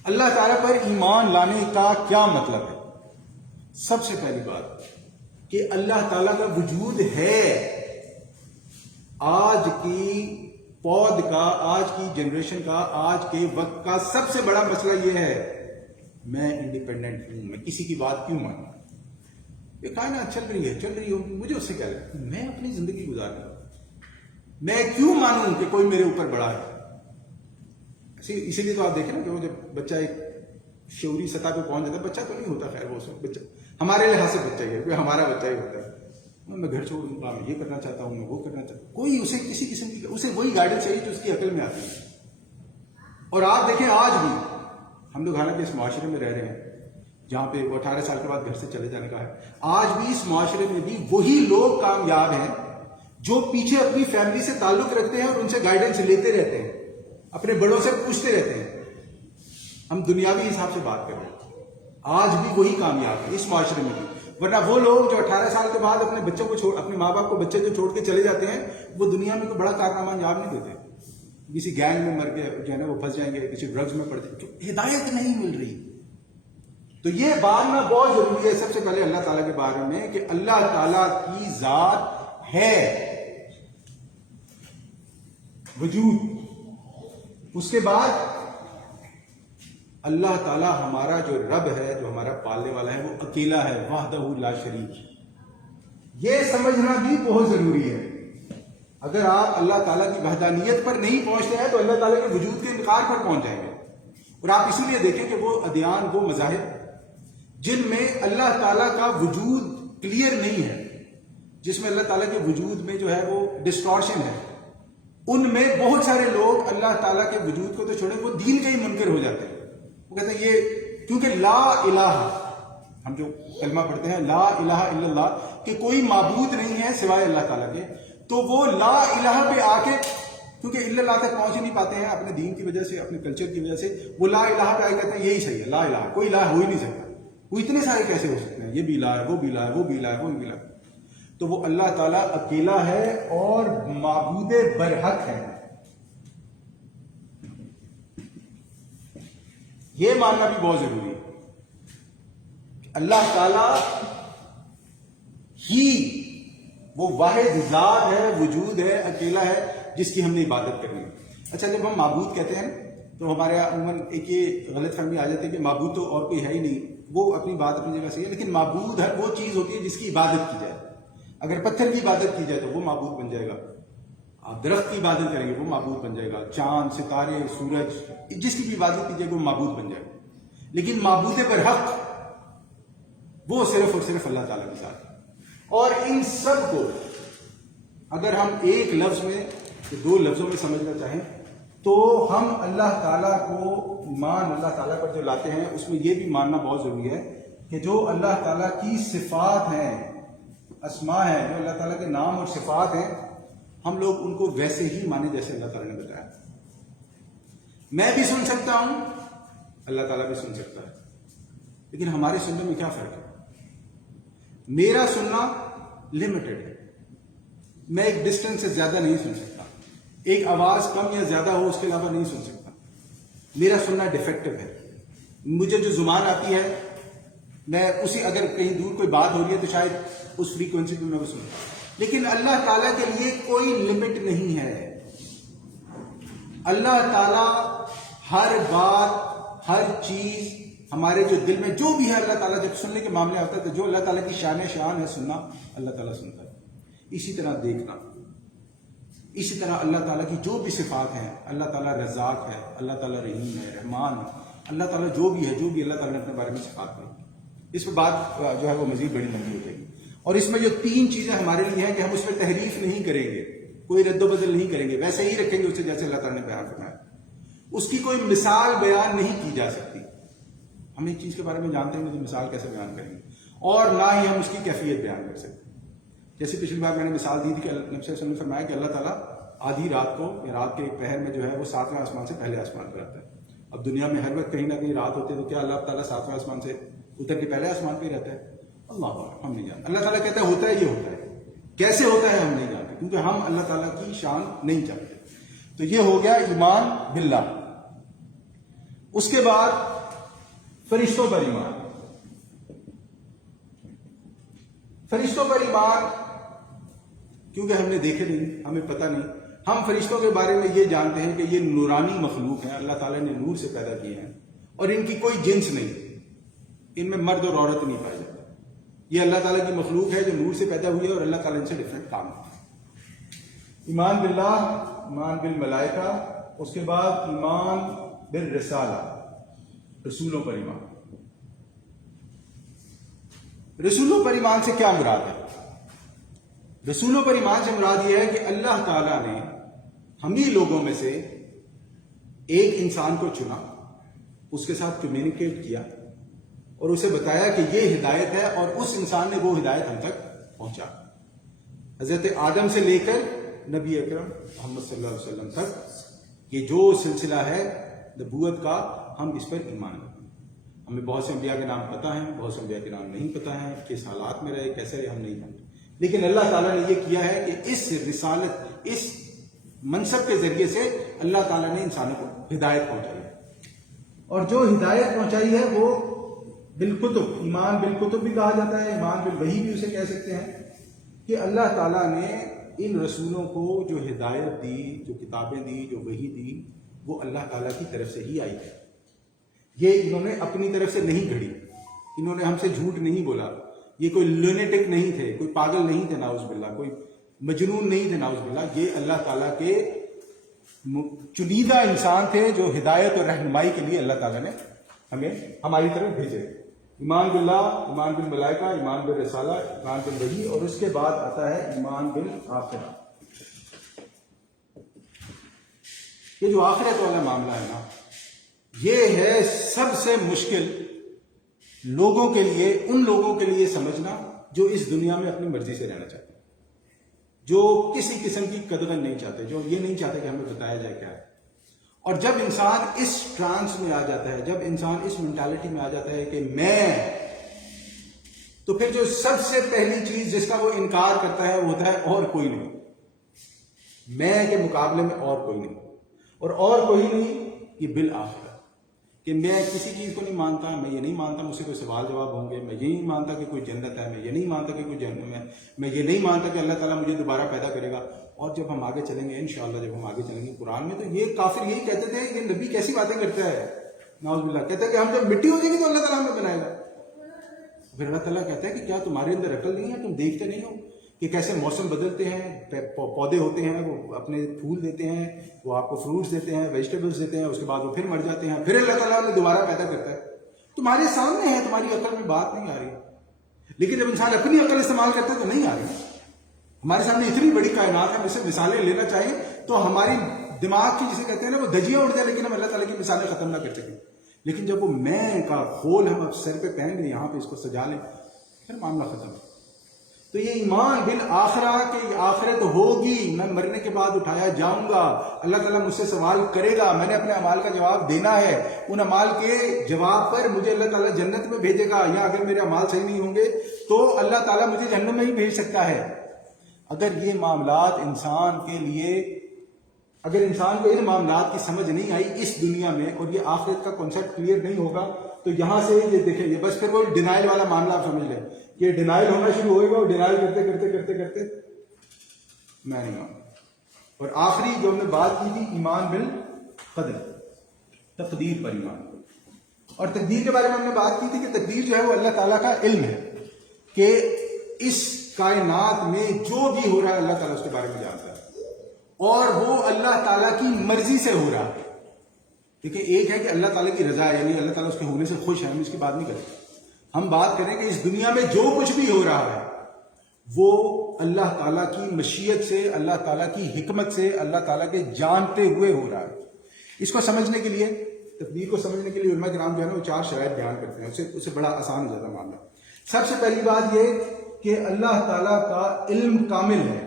اللہ تعالیٰ پر ایمان لانے کا کیا مطلب ہے؟ سب سے پہلی بات کہ اللہ تعالیٰ کا وجود ہے. آج کی پود کا، آج کی جنریشن کا، آج کے وقت کا سب سے بڑا مسئلہ یہ ہے میں انڈیپینڈنٹ ہوں، میں کسی کی بات کیوں مانوں؟ یہ کائنات چل رہی ہے مجھے اس سے کیا لگتا ہے؟ میں اپنی زندگی گزار رہا ہوں، میں کیوں مانوں کہ کوئی میرے اوپر بڑا ہے؟ اسی لیے تو آپ دیکھیں نا کہ وہ جب بچہ ایک شعوری سطح پہ پہنچ جاتا ہے، بچہ تو نہیں ہوتا، خیر وہ سب بچہ ہمارے لحاظ سے بچہ ہی ہے، کوئی ہمارا بچہ ہی ہوتا ہے. میں گھر چھوڑ دوں گا، میں یہ کرنا چاہتا ہوں، میں وہ کرنا چاہتا ہوں. کوئی اسے کسی قسم کی اسے وہی گائیڈنس چاہیے جو اس کی عقل میں آتی ہے. اور آپ دیکھیں آج بھی ہم لوگ حالانکہ اس معاشرے میں رہ رہے ہیں جہاں پہ وہ 18 سال کے بعد گھر سے چلے جانے کا ہے، آج بھی اس معاشرے میں بھی وہی لوگ کامیاب ہیں جو پیچھے اپنی فیملی سے تعلق رکھتے ہیں اور ان سے گائیڈنس لیتے رہتے ہیں، اپنے بڑوں سے پوچھتے رہتے ہیں. ہم دنیاوی حساب سے بات کر رہے ہیں، آج بھی وہی کامیاب ہے اس معاشرے میں بھی. ورنہ وہ لوگ جو 18 سال کے بعد اپنے بچوں کو اپنے ماں باپ کو بچے جو چھوڑ کے چلے جاتے ہیں وہ دنیا میں کوئی بڑا کارنامہ انجام نہیں دیتے. کسی گینگ میں مر کے جو ہے نا وہ پھنس جائیں گے، کسی ڈرگز میں پڑ جائیں گے، ہدایت نہیں مل رہی. تو یہ ماننا بہت ضروری ہے سب سے پہلے اللہ تعالیٰ کے بارے میں کہ اللہ تعالیٰ کی ذات ہے، وجود. اس کے بعد اللہ تعالیٰ ہمارا جو رب ہے، جو ہمارا پالنے والا ہے، وہ اکیلا ہے، وحدہ لا شریک. یہ سمجھنا بھی بہت ضروری ہے. اگر آپ اللہ تعالیٰ کی وحدانیت پر نہیں پہنچتے ہیں تو اللہ تعالیٰ کے وجود کے انکار پر پہنچ جائیں گے. اور آپ اسی لیے دیکھیں کہ وہ ادیان، وہ مذاہب جن میں اللہ تعالیٰ کا وجود کلیئر نہیں ہے، جس میں اللہ تعالیٰ کے وجود میں جو ہے وہ ڈسٹورشن ہے، ان میں بہت سارے لوگ اللہ تعالیٰ کے وجود کو تو چھوڑیں، وہ دین کے ہی منکر ہو جاتے ہیں. وہ کہتے ہیں یہ کیونکہ لا الہ، ہم جو کلمہ پڑھتے ہیں لا الہ الا اللہ، کہ کوئی معبود نہیں ہے سوائے اللہ تعالیٰ کے، تو وہ لا الہ پہ آ کے کیونکہ الا اللہ تک پہنچ ہی نہیں پاتے ہیں اپنے دین کی وجہ سے، اپنے کلچر کی وجہ سے، وہ لا الہ پہ آ کے کہتے ہیں یہی صحیح ہے، لا الہ، کوئی الہ ہو ہی نہیں سکتا. وہ اتنے سارے کیسے ہو سکتے ہیں؟ یہ بھی الہ ہے، وہ بھی الہ ہے، وہ بھی الہ ہے، وہ بھی الہ ہے. تو وہ اللہ تعالیٰ اکیلا ہے اور معبود برحق ہے. یہ ماننا بھی بہت ضروری ہے. اللہ تعالیٰ ہی وہ واحد ذات ہے، وجود ہے، اکیلا ہے، جس کی ہم نے عبادت کرنی ہے. اچھا، جب ہم معبود کہتے ہیں تو ہمارے یہاں عموماً ایک یہ غلط فہمی آ جاتی ہے کہ معبود تو اور کوئی ہے ہی نہیں، وہ اپنی بات اپنی جگہ صحیح ہے، لیکن معبود ہر وہ چیز ہوتی ہے جس کی عبادت کی جائے. اگر پتھر کی عبادت کی جائے تو وہ معبود بن جائے گا، آپ درخت کی عبادت کریں گے وہ معبود بن جائے گا، چاند ستارے سورج جس کی بھی عبادت کی جائے گا وہ معبود بن جائے گا. لیکن معبود برحق وہ صرف اور صرف اللہ تعالیٰ کے ساتھ ہے. اور ان سب کو اگر ہم ایک لفظ میں دو لفظوں میں سمجھنا چاہیں تو ہم اللہ تعالیٰ کو ایمان اللہ تعالیٰ پر جو لاتے ہیں اس میں یہ بھی ماننا بہت ضروری ہے کہ جو اللہ تعالیٰ کی صفات ہیں، اسماء ہیں، جو اللہ تعالیٰ کے نام اور صفات ہیں، ہم لوگ ان کو ویسے ہی مانیں جیسے اللہ تعالیٰ نے بتایا. میں بھی سن سکتا ہوں، اللہ تعالیٰ بھی سن سکتا ہے، لیکن ہمارے سننے میں کیا فرق ہے؟ میرا سننا لمیٹڈ ہے، میں ایک ڈسٹینس سے زیادہ نہیں سن سکتا، ایک آواز کم یا زیادہ ہو اس کے علاوہ نہیں سن سکتا. میرا سننا ڈیفیکٹو ہے. مجھے جو زبان آتی ہے میں اسی اگر کہیں دور کوئی بات ہو رہی ہے تو شاید اس فریکوینسی پہ میں وہ سنتا ہوں. لیکن اللہ تعالیٰ کے لیے کوئی لمٹ نہیں ہے. اللہ تعالیٰ ہر بات ہر چیز ہمارے جو دل میں جو بھی ہے اللہ تعالیٰ جب سننے کے معاملے آتا ہے تو جو اللہ تعالیٰ کی شان ہے سننا اللہ تعالیٰ سنتا ہے. اسی طرح دیکھنا، اسی طرح اللہ تعالیٰ کی جو بھی صفات ہیں، اللہ تعالیٰ رزاق ہے، اللہ تعالیٰ رحیم ہے، رحمان ہے، اللہ تعالیٰ جو بھی ہے، جو بھی اللہ تعالیٰ نے اپنے بارے میں صفات کی. اس پہ بات جو ہے وہ مزید بڑی لمبی ہو جائے گی. اور اس میں جو تین چیزیں ہمارے لیے ہیں کہ ہم اس میں تحریف نہیں کریں گے، کوئی رد و بدل نہیں کریں گے، ویسے ہی رکھیں گے اسے جیسے اللہ تعالیٰ نے بیان فرمایا. اس کی کوئی مثال بیان نہیں کی جا سکتی. ہم ایک چیز کے بارے میں جانتے ہیں تو مثال کیسے بیان کریں گے، اور نہ ہی ہم اس کی کیفیت بیان کر سکتے. جیسے پچھلی بار میں نے مثال دی تھی کہ نبی صلی اللہ علیہ وسلم نے فرمایا کہ اللہ تعالیٰ آدھی رات کو یا رات کے ایک پہر میں جو ہے وہ 7ویں آسمان سے پہلے آسمان پر آتا ہے. اب دنیا میں ہر وقت کہیں نہ کہیں رات ہوتی ہے تو کیا اللہ تعالیٰ 7ویں آسمان سے اتر کے پہلے آسمان پہ ہی رہتا ہے؟ اللہ ہم نہیں جانتے. اللہ تعالیٰ کہتا ہے ہوتا ہے، یہ ہوتا ہے، کیسے ہوتا ہے ہم نہیں جانتے کیونکہ ہم اللہ تعالیٰ کی شان نہیں جانتے. تو یہ ہو گیا ایمان باللہ. اس کے بعد فرشتوں پر ایمان. فرشتوں پر ایمان کیونکہ ہم نے دیکھے نہیں، ہمیں پتہ نہیں. ہم فرشتوں کے بارے میں یہ جانتے ہیں کہ یہ نورانی مخلوق ہیں، اللہ تعالیٰ نے نور سے پیدا کیے ہیں اور ان کی کوئی جنس نہیں، ان میں مرد اور عورت نہیں پائے جاتے. یہ اللہ تعالیٰ کی مخلوق ہے جو نور سے پیدا ہوئی ہے اور اللہ تعالیٰ ان سے ڈفرینٹ کام ہے. ایمان باللہ، ایمان بالملائکہ. اس کے بعد ایمان بالرسالہ، رسولوں پر ایمان. رسولوں پر ایمان سے کیا مراد ہے؟ رسولوں پر ایمان سے مراد یہ ہے کہ اللہ تعالیٰ نے ہم ہی لوگوں میں سے ایک انسان کو چنا، اس کے ساتھ کمیونیکیٹ کیا اور اسے بتایا کہ یہ ہدایت ہے، اور اس انسان نے وہ ہدایت ہم تک پہنچا. حضرت آدم سے لے کر نبی اکرم محمد صلی اللہ علیہ وسلم تک یہ جو سلسلہ ہے نبوت کا، ہم اس پر ایمان رکھتے ہیں. ہمیں بہت سے انبیاء کے نام پتہ ہیں، بہت سے انبیاء کے نام نہیں پتہ ہیں، کس حالات میں رہے، کیسے رہے، ہم نہیں جانتے. لیکن اللہ تعالیٰ نے یہ کیا ہے کہ اس رسالت، اس منصب کے ذریعے سے اللہ تعالیٰ نے انسانوں کو ہدایت پہنچائی ہے. اور جو ہدایت پہنچائی ہے وہ بالکتب، ایمان بالکتب بھی کہا جاتا ہے، ایمان بالوحی بھی اسے کہہ سکتے ہیں، کہ اللہ تعالیٰ نے ان رسولوں کو جو ہدایت دی، جو کتابیں دی، جو وحی دی، وہ اللہ تعالیٰ کی طرف سے ہی آئی ہے. یہ انہوں نے اپنی طرف سے نہیں گھڑی، انہوں نے ہم سے جھوٹ نہیں بولا. یہ کوئی لونیٹک نہیں تھے، کوئی پاگل نہیں تھے نعوذ باللہ، کوئی مجنون نہیں تھے نعوذ باللہ. یہ اللہ تعالیٰ کے چنیدہ انسان تھے جو ہدایت اور رہنمائی کے لیے اللہ تعالیٰ نے ہمیں ہماری طرف بھیجے. ایمان باللہ، ایمان بالملائکہ، ایمان بالرسالہ، ایمان بالوحی. اور اس کے بعد آتا ہے ایمان بالآخرہ. یہ جو آخرت والا معاملہ ہے نا، یہ ہے سب سے مشکل لوگوں کے لیے، ان لوگوں کے لیے سمجھنا جو اس دنیا میں اپنی مرضی سے رہنا چاہتے ہیں، جو کسی قسم کی قدغن نہیں چاہتے، جو یہ نہیں چاہتے کہ ہمیں بتایا جائے کیا ہے. اور جب انسان اس ٹرانس میں آ جاتا ہے، جب انسان اس مینٹالٹی میں آ جاتا ہے کہ میں، تو پھر جو سب سے پہلی چیز جس کا وہ انکار کرتا ہے وہ ہوتا ہے اور کوئی نہیں. میں کے مقابلے میں اور کوئی نہیں، اور کوئی نہیں یہ بالآخرہ، کہ میں کسی چیز کو نہیں مانتا. میں یہ نہیں مانتا مجھ سے کوئی سوال جواب ہوں گے، میں یہ نہیں مانتا کہ کوئی جنت ہے، میں یہ نہیں مانتا کہ کوئی جہنم ہے، میں یہ نہیں مانتا کہ اللہ تعالیٰ مجھے دوبارہ پیدا کرے گا. اور جب ہم آگے چلیں گے انشاءاللہ، جب ہم آگے چلیں گے قرآن میں، تو یہ کافر یہی کہتے تھے، یہ نبی کیسی باتیں کرتا ہے، نعوذ باللہ. کہتا ہے کہ ہم جب مٹی ہو جائیں گے تو اللہ تعالیٰ ہمیں بنائے گا. پھر اللہ تعالیٰ کہتا ہے کہ کیا تمہارے اندر عقل نہیں ہے؟ تم دیکھتے نہیں ہو کہ کیسے موسم بدلتے ہیں، پودے ہوتے ہیں وہ اپنے پھول دیتے ہیں، وہ آپ کو فروٹس دیتے ہیں، ویجیٹیبلس دیتے ہیں، اس کے بعد وہ پھر مر جاتے ہیں، پھر اللہ تعالیٰ نے دوبارہ پیدا کرتا ہے. تمہارے سامنے ہے، تمہاری عقل میں بات نہیں آ رہی. لیکن جب انسان اپنی عقل استعمال کرتا ہے تو نہیں آ رہی. ہمارے سامنے اتنی بڑی کائنات ہے، جسے مثالیں لینا چاہیے تو ہماری دماغ کی جسے کہتے ہیں نا وہ دھجیاں اڑ جائیں، لیکن ہم اللہ تعالیٰ کی مثالیں ختم نہ کر سکیں. لیکن جب وہ میں کا خول ہم اب سر پہ پہن لیں، یہاں پہ اس کو سجا لیں، پھر معاملہ ختم. تو یہ ایمان بالآخرہ کہ آخرت ہوگی، میں مرنے کے بعد اٹھایا جاؤں گا، اللہ تعالیٰ مجھ سے سوال کرے گا، میں نے اپنے اعمال کا جواب دینا ہے، ان اعمال کے جواب پر مجھے اللہ تعالیٰ جنت میں بھیجے گا، یا اگر میرے اعمال صحیح نہیں ہوں گے تو اللہ تعالیٰ مجھے جہنم میں ہی بھیج سکتا ہے. اگر یہ معاملات انسان کے لیے، اگر انسان کو ان معاملات کی سمجھ نہیں آئی اس دنیا میں، اور یہ آخرت کا کانسیپٹ کلیئر نہیں ہوگا، تو یہاں سے یہ دیکھیں یہ بس پھر وہ ڈینائل والا معاملہ آپ سمجھ لیں کہ ڈینائل ہونا شروع ہوئے گا، اور ڈینائل کرتے کرتے کرتے کرتے میں نہیں مانتا. اور آخری جو ہم نے بات کی تھی ایمان بالقدر، تقدیر پر ایمان. اور تقدیر کے بارے میں ہم نے بات کی تھی کہ تقدیر جو ہے وہ اللہ تعالیٰ کا علم ہے کہ اس کائنات میں جو بھی ہو رہا ہے اللہ تعالیٰ اس کے بارے میں جانتا ہے، اور وہ اللہ تعالیٰ کی مرضی سے ہو رہا ہے. دیکھیں ایک ہے کہ اللہ تعالیٰ کی رضا ہے، یعنی اللہ تعالیٰ اس کے ہونے سے خوش ہے، ہم اس کی بات نہیں کرتے. ہم بات کریں کہ اس دنیا میں جو کچھ بھی ہو رہا ہے وہ اللہ تعالیٰ کی مشیت سے، اللہ تعالیٰ کی حکمت سے، اللہ تعالیٰ کے جانتے ہوئے ہو رہا ہے. اس کو سمجھنے کے لیے، تقدیر کو سمجھنے کے لیے علماء کرام جو ہے نا وہ 4 شرائط بیان کرتے ہیں، اس سے بڑا آسان ہو جاتا ہے معاملہ. سب سے پہلی بات یہ کہ اللہ تعالیٰ کا علم کامل ہے.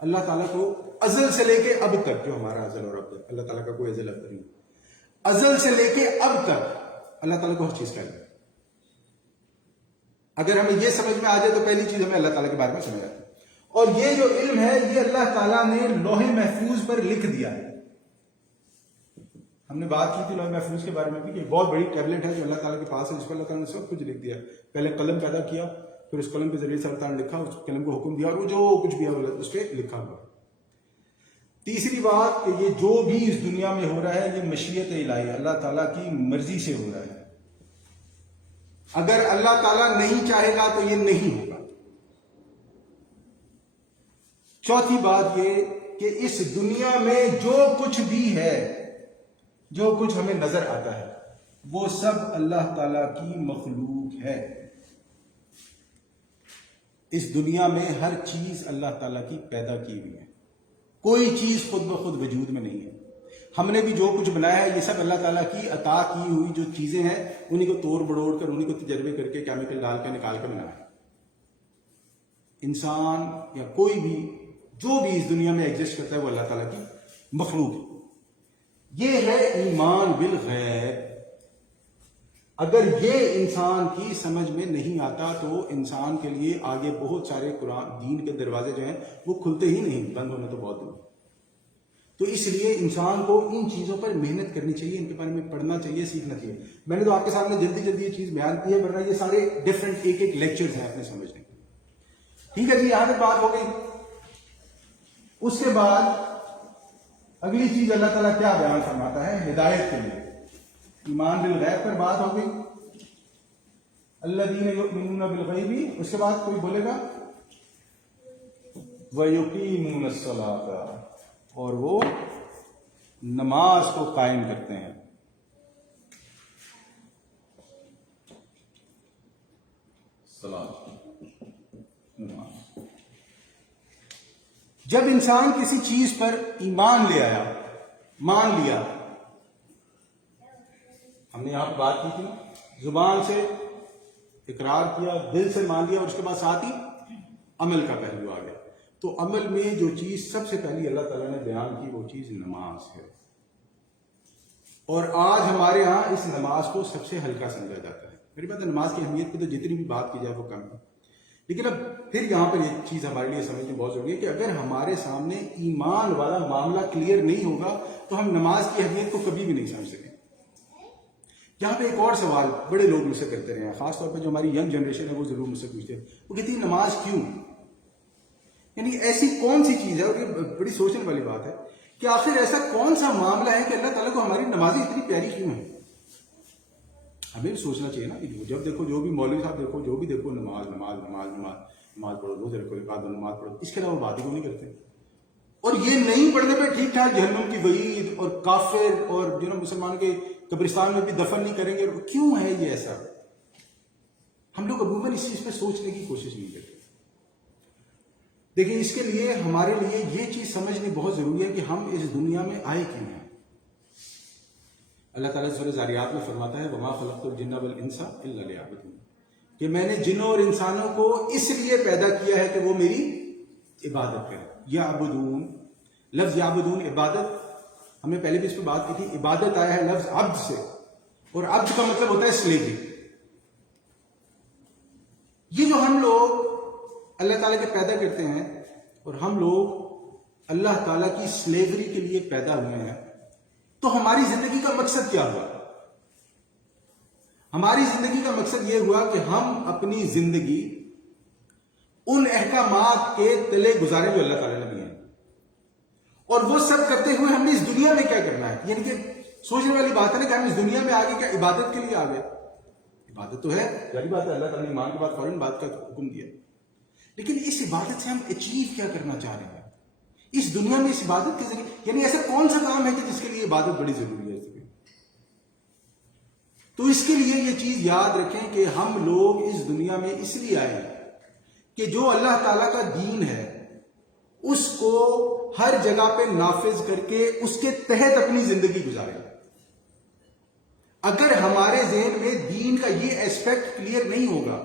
اللہ تعالیٰ کو ازل سے لے کے اب تک، جو ہمارا ازل اور اب تک، اللہ تعالیٰ کا کوئی ازل اب تک نہیں، ازل سے لے کے اب تک اللہ تعالیٰ کو ہر چیز کا علم ہے. اگر ہمیں یہ سمجھ میں آ جائے تو پہلی چیز ہمیں اللہ تعالیٰ کے بارے میں سمجھ آتی ہے. اور یہ جو علم ہے یہ اللہ تعالیٰ نے لوح محفوظ پر لکھ دیا ہے. ہم نے بات کی تھی لوح محفوظ کے بارے میں بھی کہ بہت بڑی ٹیبلٹ ہے جو اللہ تعالیٰ کے پاس ہے، جس پر اللہ تعالیٰ نے سب کچھ لکھ دیا. پہلے قلم پیدا کیا، پھر اس قلم کے ذریعے سے اللہ تعالیٰ نے لکھا، اس قلم کو حکم دیا، اور وہ جو کچھ بھی ہے اس پہ لکھا ہوا. تیسری بات کہ یہ جو بھی اس دنیا میں ہو رہا ہے یہ مشیت الہی، اللہ تعالیٰ کی مرضی سے ہو رہا ہے. اگر اللہ تعالیٰ نہیں چاہے گا تو یہ نہیں ہوگا. چوتھی بات یہ کہ اس دنیا میں جو کچھ بھی ہے، جو کچھ ہمیں نظر آتا ہے، وہ سب اللہ تعالیٰ کی مخلوق ہے. اس دنیا میں ہر چیز اللہ تعالیٰ کی پیدا کی ہوئی ہے، کوئی چیز خود بخود وجود میں نہیں ہے. ہم نے بھی جو کچھ بنایا ہے یہ سب اللہ تعالیٰ کی عطا کی ہوئی جو چیزیں ہیں، انہیں کو توڑ بڑوڑ کر، انہیں کو تجربے کر کے، کیمیکل ڈال کے، نکال کے بنایا ہے. انسان یا کوئی بھی جو بھی اس دنیا میں ایگزسٹ کرتا ہے وہ اللہ تعالیٰ کی مخلوق ہے. یہ ہے ایمان بالغیب. اگر یہ انسان کی سمجھ میں نہیں آتا تو انسان کے لیے آگے بہت سارے قرآن دین کے دروازے جو ہیں وہ کھلتے ہی نہیں، بند ہونے تو بہت دور. تو اس لیے انسان کو ان چیزوں پر محنت کرنی چاہیے، ان کے بارے میں پڑھنا چاہیے، سیکھنا چاہیے. میں نے تو آپ کے سامنے جلدی یہ چیز بیان کی ہے، ورنہ یہ سارے ڈفرینٹ ایک لیکچرز ہیں اپنے سمجھنے. ٹھیک ہے جی، یہاں تک بات ہو گئی. اس کے بعد اگلی چیز اللہ تعالیٰ کیا بیان فرماتا ہے ہدایت کے لیے. ایمان بالغیب پر بات ہو گئی، الذین یؤمنون بالغیب. اس کے بعد کوئی بولے گا وَيُقِيمُونَ الصَّلَاةَ، اور وہ نماز کو قائم کرتے ہیں. نماز. جب انسان کسی چیز پر ایمان لے آیا، مان لیا، ہم نے یہاں پہ بات کی تھی، زبان سے اقرار کیا، دل سے مان لیا، اور اس کے بعد ساتھ ہی عمل کا پہلو آ گیا. تو عمل میں جو چیز سب سے پہلی اللہ تعالیٰ نے بیان کی وہ چیز نماز ہے. اور آج ہمارے ہاں اس نماز کو سب سے ہلکا سمجھا جاتا ہے. میری بات ہے، نماز کی اہمیت پہ تو جتنی بھی بات کی جائے وہ کم ہے. لیکن اب پھر یہاں پر یہ چیز ہمارے لیے سمجھنا بہت ضروری ہے کہ اگر ہمارے سامنے ایمان والا معاملہ کلیئر نہیں ہوگا تو ہم نماز کی اہمیت کو کبھی بھی نہیں سمجھ سکیں. یہاں پہ ایک اور سوال بڑے لوگ مجھ سے کرتے رہے ہیں، خاص طور پہ جو ہماری ینگ جنریشن ہے وہ ضرور مجھ سے پوچھتے ہیں، وہ کہتی ہے نماز کیوں؟ یعنی ایسی کون سی چیز ہے، اور یہ بڑی سوچنے والی بات ہے کہ آخر ایسا کون سا معاملہ ہے کہ اللہ تعالیٰ کو ہماری نمازیں اتنی پیاری کیوں ہیں؟ ہمیں بھی سوچنا چاہیے نا کہ جب دیکھو جو بھی مولوی صاحب دیکھو جو بھی دیکھو نماز نماز نماز نماز نماز پڑھو، روزے رکھو، ایک آدھ نماز پڑھو، اس کے علاوہ بات ہی کیوں نہیں کرتے؟ اور یہ نہیں پڑھنے پہ ٹھیک ٹھاک جہنم کی وعید اور کافر اور جو نا مسلمان کے قبرستان میں بھی دفن نہیں کریں گے، کیوں ہے یہ ایسا؟ ہم لوگ عموماً اس چیز پہ سوچنے کی کوشش نہیں کرتے۔ دیکھیں اس کے لیے ہمارے لیے یہ چیز سمجھنی بہت ضروری ہے کہ ہم اس دنیا میں آئے کیوں ہیں۔ اللہ تعالیٰ سورہ ذاریات میں فرماتا ہے وما خلقت الجن والانس الا لیعبدون، کہ میں نے جنوں اور انسانوں کو اس لیے پیدا کیا ہے کہ وہ میری عبادت کریں۔ یعبدون، لفظ یعبدون عبادت، ہم نے پہلے بھی اس پہ بات کی تھی، عبادت آیا ہے لفظ عبد سے، اور عبد کا مطلب ہوتا ہے سلیوری۔ یہ جو ہم لوگ اللہ تعالیٰ کے پیدا کرتے ہیں اور ہم لوگ اللہ تعالیٰ کی سلیوری کے لیے پیدا ہوئے ہیں، تو ہماری زندگی کا مقصد کیا ہوا؟ ہماری زندگی کا مقصد یہ ہوا کہ ہم اپنی زندگی ان احکامات کے تلے گزارے جو اللہ تعالیٰ نے دیے ہیں، اور وہ سب کرتے ہوئے ہم نے اس دنیا میں کیا کرنا ہے۔ یعنی کہ سوچنے والی بات ہے نا کہ ہم اس دنیا میں آگے کیا عبادت کے لیے آگے، عبادت تو ہے ظاہری بات ہے، اللہ تعالیٰ نے ایمان کے بعد فوراً بات کا حکم دیا، لیکن اس عبادت سے ہم اچیو کیا کرنا چاہ رہے ہیں اس دنیا میں؟ اس عبادت کے ذریعے یعنی ایسا کون سا کام ہے کہ جس کے لیے عبادت بڑی ضروری ہے؟ تو اس کے لیے یہ چیز یاد رکھیں کہ ہم لوگ اس دنیا میں اس لیے آئے ہیں کہ جو اللہ تعالیٰ کا دین ہے اس کو ہر جگہ پہ نافذ کر کے اس کے تحت اپنی زندگی گزاریں۔ اگر ہمارے ذہن میں دین کا یہ ایسپیکٹ کلیئر نہیں ہوگا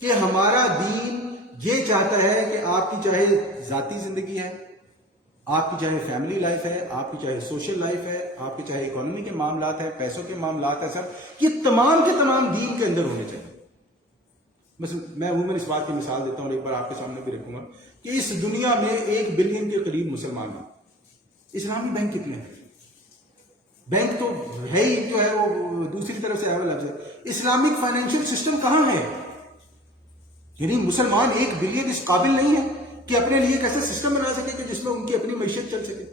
کہ ہمارا دین یہ چاہتا ہے کہ آپ کی چاہے ذاتی زندگی ہے، آپ کی چاہے فیملی لائف ہے، آپ کی چاہے سوشل لائف ہے، آپ کی چاہے اکانومی کے معاملات ہیں، پیسوں کے معاملات ہیں، سب یہ تمام کے تمام دین کے اندر ہونے چاہیے۔ مثلا میں عموماً اس بات کی مثال دیتا ہوں اور ایک بار آپ کے سامنے بھی رکھوں گا کہ اس دنیا میں 1 بلین کے قریب مسلمان ہیں۔ اسلامی بینک کتنے ہیں؟ بینک تو ہے ہی جو ہے وہ دوسری طرف سے لفظ ہے۔ اسلامک فائنینشیل سسٹم کہاں ہے؟ یعنی مسلمان 1 بلین اس قابل نہیں ہے کہ اپنے لیے ایک ایسا سسٹم بنا سکے کہ جس میں ان کی اپنی معیشت چل سکے۔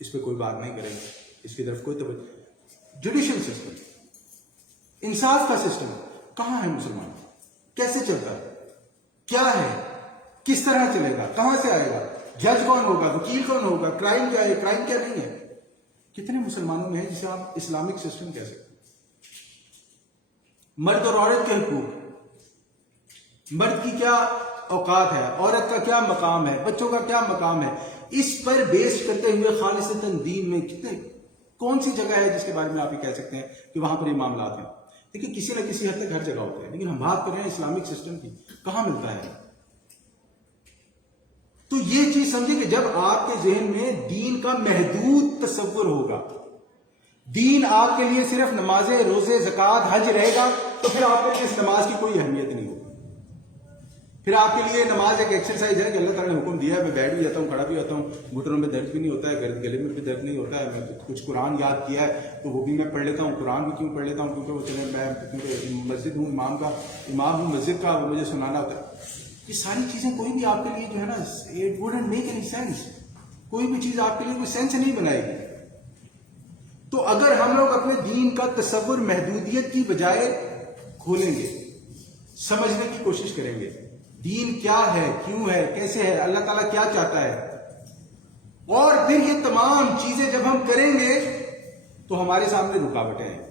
اس پہ کوئی بات نہیں کریں گے، اس کی طرف کوئی توجہ۔ جوڈیشل سسٹم، انصاف کا سسٹم کہاں ہے مسلمان؟ کیسے چلتا ہے؟ کیا ہے؟ کس طرح چلے گا؟ کہاں سے آئے گا؟ جج کون ہوگا؟ وکیل کون ہوگا؟ کرائم کیا ہے؟ کرائم کیا نہیں ہے؟ کتنے مسلمانوں میں ہے جسے آپ اسلامک سسٹم کہہ سکتے ہیں؟ مرد اور عورت کے حقوق، مرد کی کیا اوقات ہے، عورت کا کیا مقام ہے، بچوں کا کیا مقام ہے، اس پر بیس کرتے ہوئے خالصتاً دین میں کون سی جگہ ہے جس کے بارے میں آپ یہ کہہ سکتے ہیں کہ وہاں پر یہ معاملات ہیں؟ دیکھیے کسی نہ کسی حد تک ہر جگہ ہوتے ہیں، لیکن ہم بات کر رہے ہیں اسلامک سسٹم کی، کہاں ملتا ہے؟ تو یہ چیز سمجھے کہ جب آپ کے ذہن میں دین کا محدود تصور ہوگا، دین آپ کے لیے صرف نمازیں، روزے، زکوٰۃ، حج رہے گا، تو پھر آپ کے اس نماز کی کوئی اہمیت نہیں ہوگی۔ پھر آپ کے لیے نماز ایک ایکسرسائز ہے کہ اللہ تعالیٰ نے حکم دیا ہے، میں بیٹھ بھی جاتا ہوں، کھڑا بھی ہوتا ہوں، گھٹنوں میں درد بھی نہیں ہوتا ہے، گلے میں بھی درد نہیں ہوتا ہے، میں کچھ قرآن یاد کیا ہے تو وہ بھی میں پڑھ لیتا ہوں۔ قرآن بھی کیوں پڑھ لیتا ہوں؟ کیونکہ وہ چلے میں کیونکہ مسجد ہوں، امام ہوں مسجد کا، وہ مجھے سنانا ہوتا ہے۔ یہ ساری چیزیں کوئی بھی آپ کے لیے جو ہے نا it wouldn't make any sense, کوئی بھی چیز آپ کے لیے کوئی سینس نہیں بنائے گی۔ تو اگر ہم لوگ اپنے دین کا تصور محدودیت کی بجائے کھولیں گے، سمجھنے کی کوشش کریں گے دین کیا ہے، کیوں ہے، کیسے ہے، اللہ تعالیٰ کیا چاہتا ہے، اور پھر یہ تمام چیزیں جب ہم کریں گے تو ہمارے سامنے رکاوٹیں ہیں،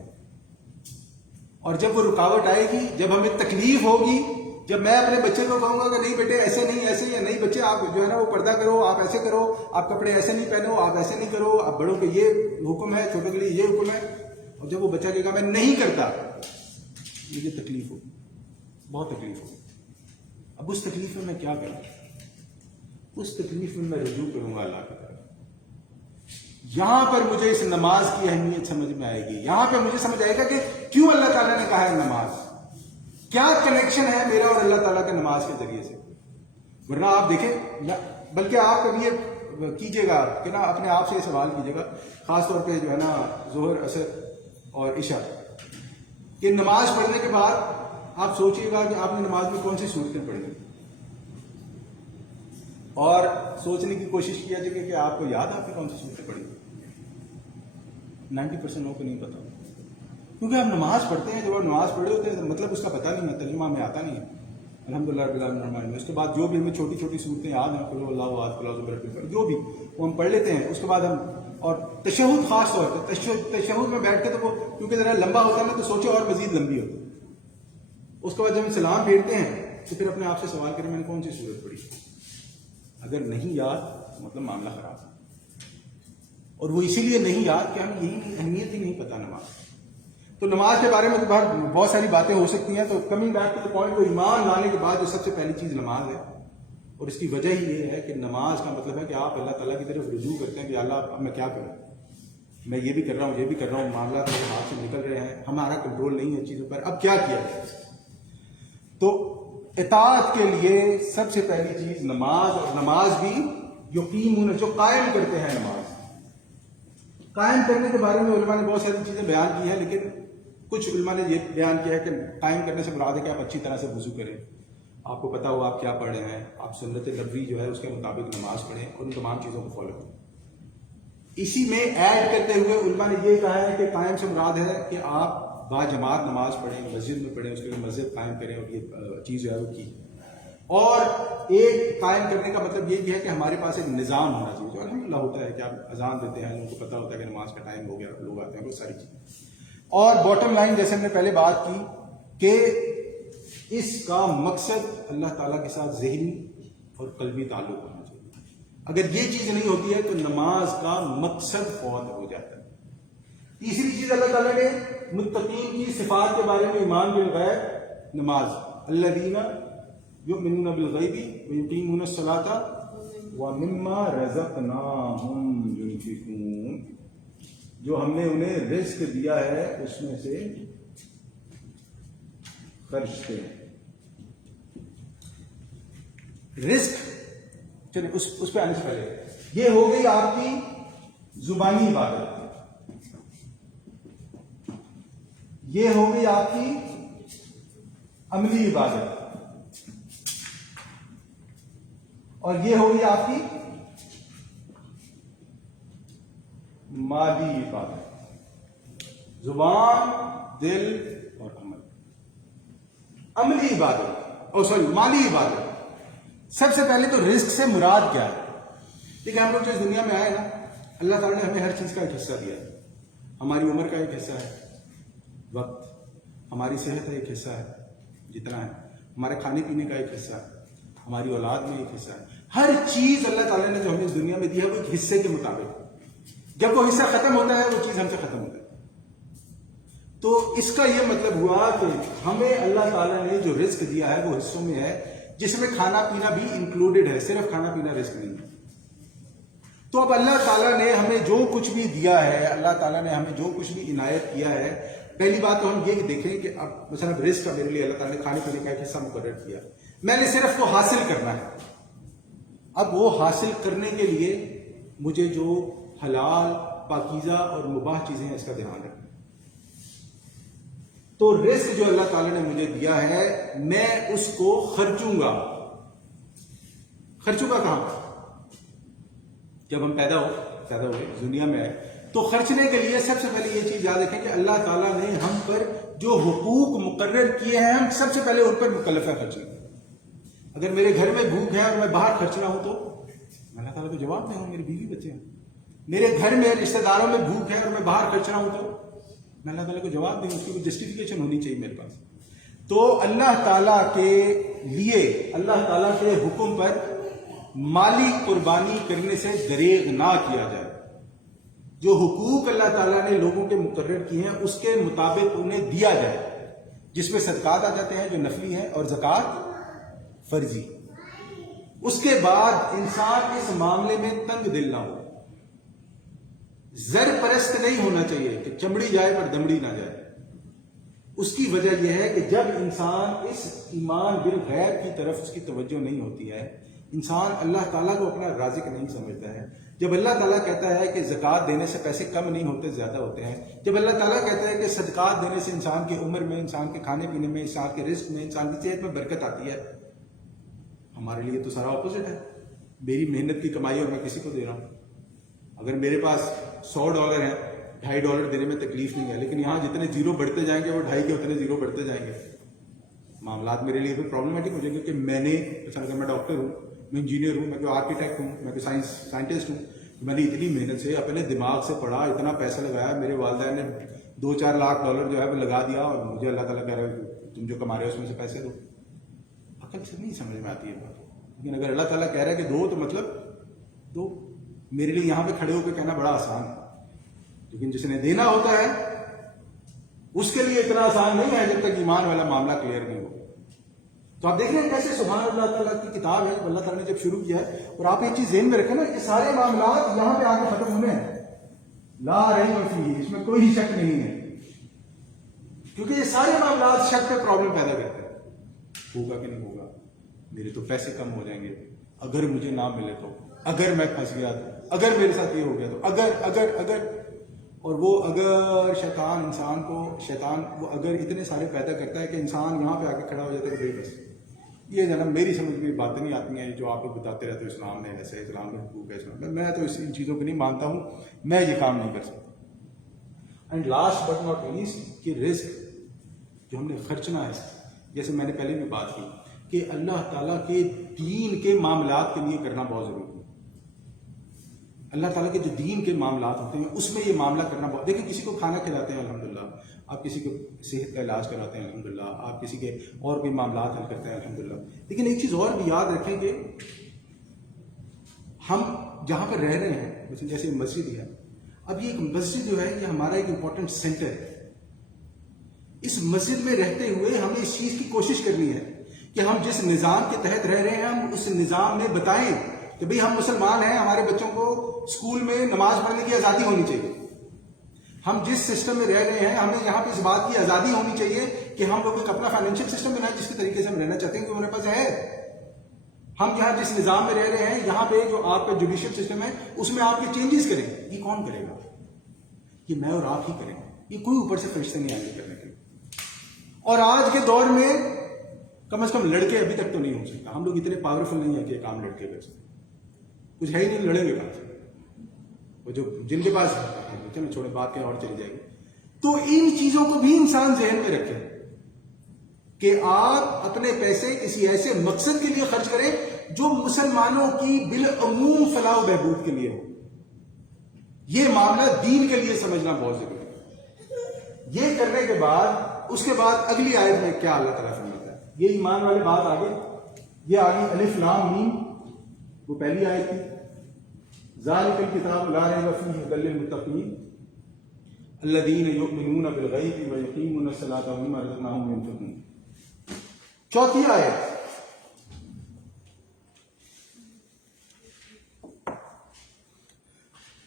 اور جب وہ رکاوٹ آئے گی، جب ہمیں تکلیف ہوگی، جب میں اپنے بچے کو کہوں گا کہ نہیں بیٹے ایسے نہیں، ایسے یا نہیں بچے آپ جو ہے نا وہ پردہ کرو، آپ ایسے کرو، آپ کپڑے ایسے نہیں پہنو، آپ ایسے نہیں کرو، آپ بڑوں کے یہ حکم ہے، چھوٹوں کے لیے یہ حکم ہے، اور جب وہ بچہ کہے گا میں نہیں کرتا، مجھے تکلیف ہوگی، بہت تکلیف ہوگی۔ اب اس تکلیف میں کیا کروں؟ اس تکلیف میں رجوع کروں گا اللہ کی طرف۔ یہاں پر مجھے اس نماز کی اہمیت سمجھ میں آئے گی، یہاں پہ مجھے سمجھ آئے گا کہ کیوں اللہ تعالیٰ نے کہا ہے نماز، کیا کنیکشن ہے میرا اور اللہ تعالیٰ کے نماز کے ذریعے سے۔ ورنہ آپ دیکھیں، بلکہ آپ کبھی یہ کیجیے گا کہ نا اپنے آپ سے یہ سوال کیجیے گا، خاص طور پہ جو ہے نا ظہر، عصر اور عشاء، کہ نماز پڑھنے کے بعد آپ سوچیے گا کہ آپ نے نماز میں کون سی صورتیں پڑھی، اور سوچنے کی کوشش کیا جائے کہ آپ کو یاد آپ کی کون سی صورتیں پڑھی۔ 90% لوگوں کو نہیں پتا، کیونکہ ہم نماز پڑھتے ہیں، جب ہم نماز پڑھے ہوتے ہیں مطلب اس کا پتہ نہیں ہے، ترجمہ ہمیں آتا نہیں ہے. الحمدللہ رب العالمین. اس کے بعد جو بھی ہمیں چھوٹی چھوٹی صورتیں یاد ہیں، قل اللہ احد قل اعوذ برب الفلق، جو بھی وہ ہم پڑھ لیتے ہیں. اس کے بعد ہم اور تشہد خاص طور پہ تشہد میں بیٹھ کے تو وہ کیونکہ ذرا لمبا ہوتا ہے نا، تو سوچے اور مزید لمبی ہوتی ہے. اس کے بعد جب ہم سلام پھیرتے ہیں تو پھر اپنے آپ سے سوال کریں میں نے کون سی صورت پڑھی. اگر نہیں یاد تو مطلب معاملہ خراب ہے. اور وہ اسی لیے نہیں یاد کہ ہم یہی اہمیت ہی نہیں پتہ نماز. تو نماز کے بارے میں تو بہت ساری باتیں ہو سکتی ہیں. تو coming back to the point, وہ ایمان لانے کے بعد جو سب سے پہلی چیز نماز ہے. اور اس کی وجہ ہی یہ ہے کہ نماز کا مطلب ہے کہ آپ اللہ تعالیٰ کی طرف رجوع کرتے ہیں کہ اللہ اب میں کیا کروں، میں یہ بھی کر رہا ہوں، یہ بھی کر رہا ہوں، معاملات میرے ہاتھ سے نکل رہے ہیں، ہمارا کنٹرول نہیں ہے چیزوں پر، اب کیا کیا جائے. تو اطاعت کے لیے سب سے پہلی چیز نماز. اور نماز بھی یقین جو قائم کرتے ہیں. نماز قائم کرنے کے بارے میں علماء نے بہت ساری چیزیں بیان کی ہیں، لیکن کچھ علماء نے یہ بیان کیا ہے کہ قائم کرنے سے مراد ہے کہ آپ اچھی طرح سے وضو کریں، آپ کو پتا ہو آپ کیا پڑھ رہے ہیں، آپ سنت نبوی جو ہے اس کے مطابق نماز پڑھیں اور ان تمام چیزوں کو فالو کریں. اسی میں ایڈ کرتے ہوئے علماء نے یہ کہا ہے کہ قائم سے مراد ہے کہ آپ باجماعت نماز پڑھیں، مسجد میں پڑھیں، اس کے لیے مسجد قائم کریں، اور یہ چیز جو ہے وہ کی. اور ایک قائم کرنے کا مطلب یہ بھی ہے کہ ہمارے پاس ایک نظام ہونا چاہیے، جو الحمدللہ ہوتا ہے کہ آپ اذان دیتے ہیں، لوگوں کو پتہ ہوتا ہے کہ نماز کا ٹائم ہو گیا، لوگ آتے ہیں، بہت ساری چیزیں. اور باٹم لائن جیسے ہم نے پہلے بات کی کہ اس کا مقصد اللہ تعالیٰ کے ساتھ ذہنی اور قلبی تعلق ہونا چاہیے. اگر یہ چیز نہیں ہوتی ہے تو نماز کا مقصد فوت ہو جاتا ہے. تیسری چیز اللہ تعالیٰ نے متقین کی صفات کے بارے میں ایمان بالغیب نماز، الذین یؤمنون بالغیب ویقیمون الصلاۃ ومما رزقناہم ینفقون، جو ہم نے انہیں رزق دیا ہے اس میں سے خرچ کریں. رزق چلیں اس پہ آنے سے پہلے یہ ہو گئی آپ کی زبانی عبادت، یہ ہو گئی آپ کی عملی عبادت، اور یہ ہو گئی آپ کی مالی عبادت. زبان، دل اور عمل. عملی عبادت مالی عبادت. سب سے پہلے تو رزق سے مراد کیا ہے؟ دیکھیں ہم لوگ جو اس دنیا میں آئے نا، اللہ تعالیٰ نے ہمیں ہر چیز کا ایک حصہ دیا ہے. ہماری عمر کا ایک حصہ ہے وقت، ہماری صحت کا ایک حصہ ہے جتنا ہے، ہمارے کھانے پینے کا ایک حصہ ہے، ہماری اولاد میں ایک حصہ ہے. ہر چیز اللہ تعالیٰ نے جو ہمیں اس دنیا میں دی ہے وہ ایک حصے کے مطابق. جب وہ حصہ ختم ہوتا ہے وہ چیز ہم سے ختم ہوتا ہے. تو اس کا یہ مطلب ہوا کہ ہمیں اللہ تعالیٰ نے جو رزق دیا ہے وہ حصوں میں ہے، جس میں کھانا پینا بھی انکلوڈڈ ہے، صرف کھانا پینا رزق نہیں ہے. تو اب اللہ تعالیٰ نے ہمیں جو کچھ بھی دیا ہے، اللہ تعالیٰ نے ہمیں جو کچھ بھی عنایت کیا ہے، پہلی بات تو ہم یہ دیکھیں کہ اب مثلا رزق کا میرے لیے اللہ تعالیٰ نے کھانے پینے کا ایک حصہ مقرر کیا، میں نے صرف وہ حاصل کرنا ہے. اب وہ حاصل کرنے کے لیے مجھے جو حلال، پاکیزہ اور مباح چیزیں ہیں اس کا دھیان رکھنا. تو رزق جو اللہ تعالیٰ نے مجھے دیا ہے میں اس کو خرچوں گا. خرچوں گا کہاں؟ جب ہم پیدا ہوئے دنیا میں آئے تو خرچنے کے لیے سب سے پہلے یہ چیز یاد رکھیں کہ اللہ تعالیٰ نے ہم پر جو حقوق مقرر کیے ہیں ہم سب سے پہلے ان پر مکلف ہے خرچنے. اگر میرے گھر میں بھوک ہے اور میں باہر خرچ رہا ہوں تو اللہ تعالیٰ کو جواب دیں، میری بیوی بچے ہیں. میرے گھر میں رشتہ داروں میں بھوک ہے اور میں باہر خرچ رہا ہوں تو میں اللہ تعالیٰ کو جواب دیں، اس کی کوئی جسٹیفیکیشن ہونی چاہیے میرے پاس. تو اللہ تعالیٰ کے لیے اللہ تعالیٰ کے حکم پر مالی قربانی کرنے سے دریغ نہ کیا جائے. جو حقوق اللہ تعالیٰ نے لوگوں کے مقرر کیے ہیں اس کے مطابق انہیں دیا جائے، جس میں صدقات آ جاتے ہیں جو نفلی ہیں اور زکوٰۃ فرضی. اس کے بعد انسان اس معاملے میں تنگ دل نہ ہو، زر پرست نہیں ہونا چاہیے کہ چمڑی جائے پر دمڑی نہ جائے. اس کی وجہ یہ ہے کہ جب انسان اس ایمان بالغیب کی طرف اس کی توجہ نہیں ہوتی ہے، انسان اللہ تعالیٰ کو اپنا رازق نہیں سمجھتا ہے. جب اللہ تعالیٰ کہتا ہے کہ زکوٰۃ دینے سے پیسے کم نہیں ہوتے، زیادہ ہوتے ہیں، جب اللہ تعالیٰ کہتا ہے کہ صدقات دینے سے انسان کی عمر میں، انسان کے کھانے پینے میں، انسان کے رزق میں، انسان کی صحت میں برکت آتی ہے، ہمارے لیے تو سارا اپوزٹ ہے. میری محنت کی کمائی اور میں کسی کو دے رہا ہوں. اگر میرے پاس $100 ہیں $2.5 دینے میں تکلیف نہیں ہے، لیکن یہاں جتنے زیرو بڑھتے جائیں گے وہ 2.5 کے اتنے زیرو بڑھتے جائیں گے، معاملات میرے لیے پھر پرابلمٹک ہو جائیں گے. کہ میں نے اگر میں ڈاکٹر ہوں، میں انجینئر ہوں، میں کوئی آرکیٹیکٹ ہوں، میں کوئی سائنٹسٹ ہوں، میں نے اتنی محنت سے اپنے دماغ سے پڑھا، اتنا پیسہ لگایا، میرے والدین نے $2-4 لاکھ جو ہے وہ لگا دیا، اور مجھے اللہ تعالیٰ کہہ رہا ہے تم جو کما رہے ہو اس میں سے پیسے دو. عقل سے نہیں سمجھ میں آتی ہے بات. لیکن اگر اللہ تعالیٰ کہہ رہا ہے کہ دو تو مطلب دو. میرے لیے یہاں پہ کھڑے ہو کے کہنا بڑا آسان ہے، لیکن جس نے دینا ہوتا ہے اس کے لیے اتنا آسان نہیں ہے جب تک ایمان والا معاملہ کلیئر نہیں ہو. تو آپ دیکھ رہے ہیں کیسے سبحان اللہ تعالیٰ کی کتاب ہے، اللہ تعالیٰ نے جب شروع کیا ہے. اور آپ ایک چیز ذہن میں رکھیں نا، یہ سارے معاملات یہاں پہ آگے ختم ہونے ہیں، لا ریب فیہ، اس میں کوئی شک نہیں ہے، کیونکہ یہ سارے معاملات شک پہ پرابلم پیدا کرتے ہیں. ہوگا کہ نہیں ہوگا، میرے تو پیسے کم ہو جائیں گے، اگر مجھے نہ ملے تو، اگر میں پھنس گیا تو، اگر میرے ساتھ یہ ہو گیا تو، اگر. اور وہ اگر شیطان وہ اگر اتنے سارے پیدا کرتا ہے کہ انسان یہاں پہ آ کے کھڑا ہو جاتا ہے کہ بھائی بس یہ جناب میری سمجھ میں باتیں نہیں آتی ہیں جو آپ لوگ بتاتے رہتے ہو، اسلام میں ایسے، اسلام میں حقوق ہے، اسلام میں تو ان چیزوں کو نہیں مانتا ہوں، میں یہ کام نہیں کر سکتا. And last but not least کہ رزق جو ہم نے خرچنا ہے، جیسے میں نے پہلے بھی بات کی کہ اللہ تعالیٰ کے دین کے معاملات کے لیے کرنا بہت ضروری ہے. اللہ تعالیٰ کے جو دین کے معاملات ہوتے ہیں اس میں یہ معاملہ کرنا بہت. دیکھیں کسی کو کھانا کھلاتے ہیں الحمدللہ، آپ کسی کو صحت کا علاج کراتے ہیں الحمدللہ، آپ کسی کے اور بھی معاملات حل کرتے ہیں الحمدللہ. لیکن ایک چیز اور بھی یاد رکھیں کہ ہم جہاں پر رہ رہے ہیں، جیسے مسجد ہے، اب یہ ایک مسجد جو ہے یہ ہمارا ایک امپورٹنٹ سینٹر ہے. اس مسجد میں رہتے ہوئے ہمیں اس چیز کی کوشش کرنی ہے کہ ہم جس نظام کے تحت رہ رہے ہیں ہم اس نظام میں بتائیں کہ بھئی ہم مسلمان ہیں، ہمارے بچوں کو اسکول میں نماز پڑھنے کی آزادی ہونی چاہیے. ہم جس سسٹم میں رہ رہے ہیں ہمیں یہاں پہ اس بات کی آزادی ہونی چاہیے کہ ہم لوگ ایک اپنا فائنینشیل سسٹم بنائیں جس کے طریقے سے ہم رہنا چاہتے ہیں کہ ہمارے پاس ہے. ہم یہاں جس نظام میں رہ رہے ہیں یہاں پہ جو آپ کا جوڈیشل سسٹم ہے اس میں آپ کے چینجز کریں. یہ کون کرے گا؟ یہ میں اور آپ ہی کریں گے، یہ کوئی اوپر سے فرشتے نہیں آگے کرنے کے. اور آج کے دور میں کم از کم لڑکے ابھی تک تو نہیں ہو سکتا. ہم لوگ اتنے پاورفل نہیں ہیں کہ کام لڑکے کر سکتے. کچھ ہے ہی نہیں، لڑیں گے بات. وہ جو جن کے پاس چلو چھوڑے بات کے اور چلی جائے گی. تو ان چیزوں کو بھی انسان ذہن میں رکھے کہ آپ اپنے پیسے کسی ایسے مقصد کے لیے خرچ کریں جو مسلمانوں کی بالعموم فلاح و بہبود کے لیے ہو. یہ معاملہ دین کے لیے سمجھنا بہت ضروری ہے. یہ کرنے کے بعد اس کے بعد اگلی آیت میں کیا اللہ تعالیٰ فرماتا ہے، یہ ایمان والے بات آگے، یہ آگے الف لام میم، وہ پہلی آیت تھی. ذالک الکتاب لا ریب فیہ ھدی للمتقین الذین یؤمنون بالغیب ویقیمون الصلاۃ ومما رزقناہم ینفقون. چوتھی آیت،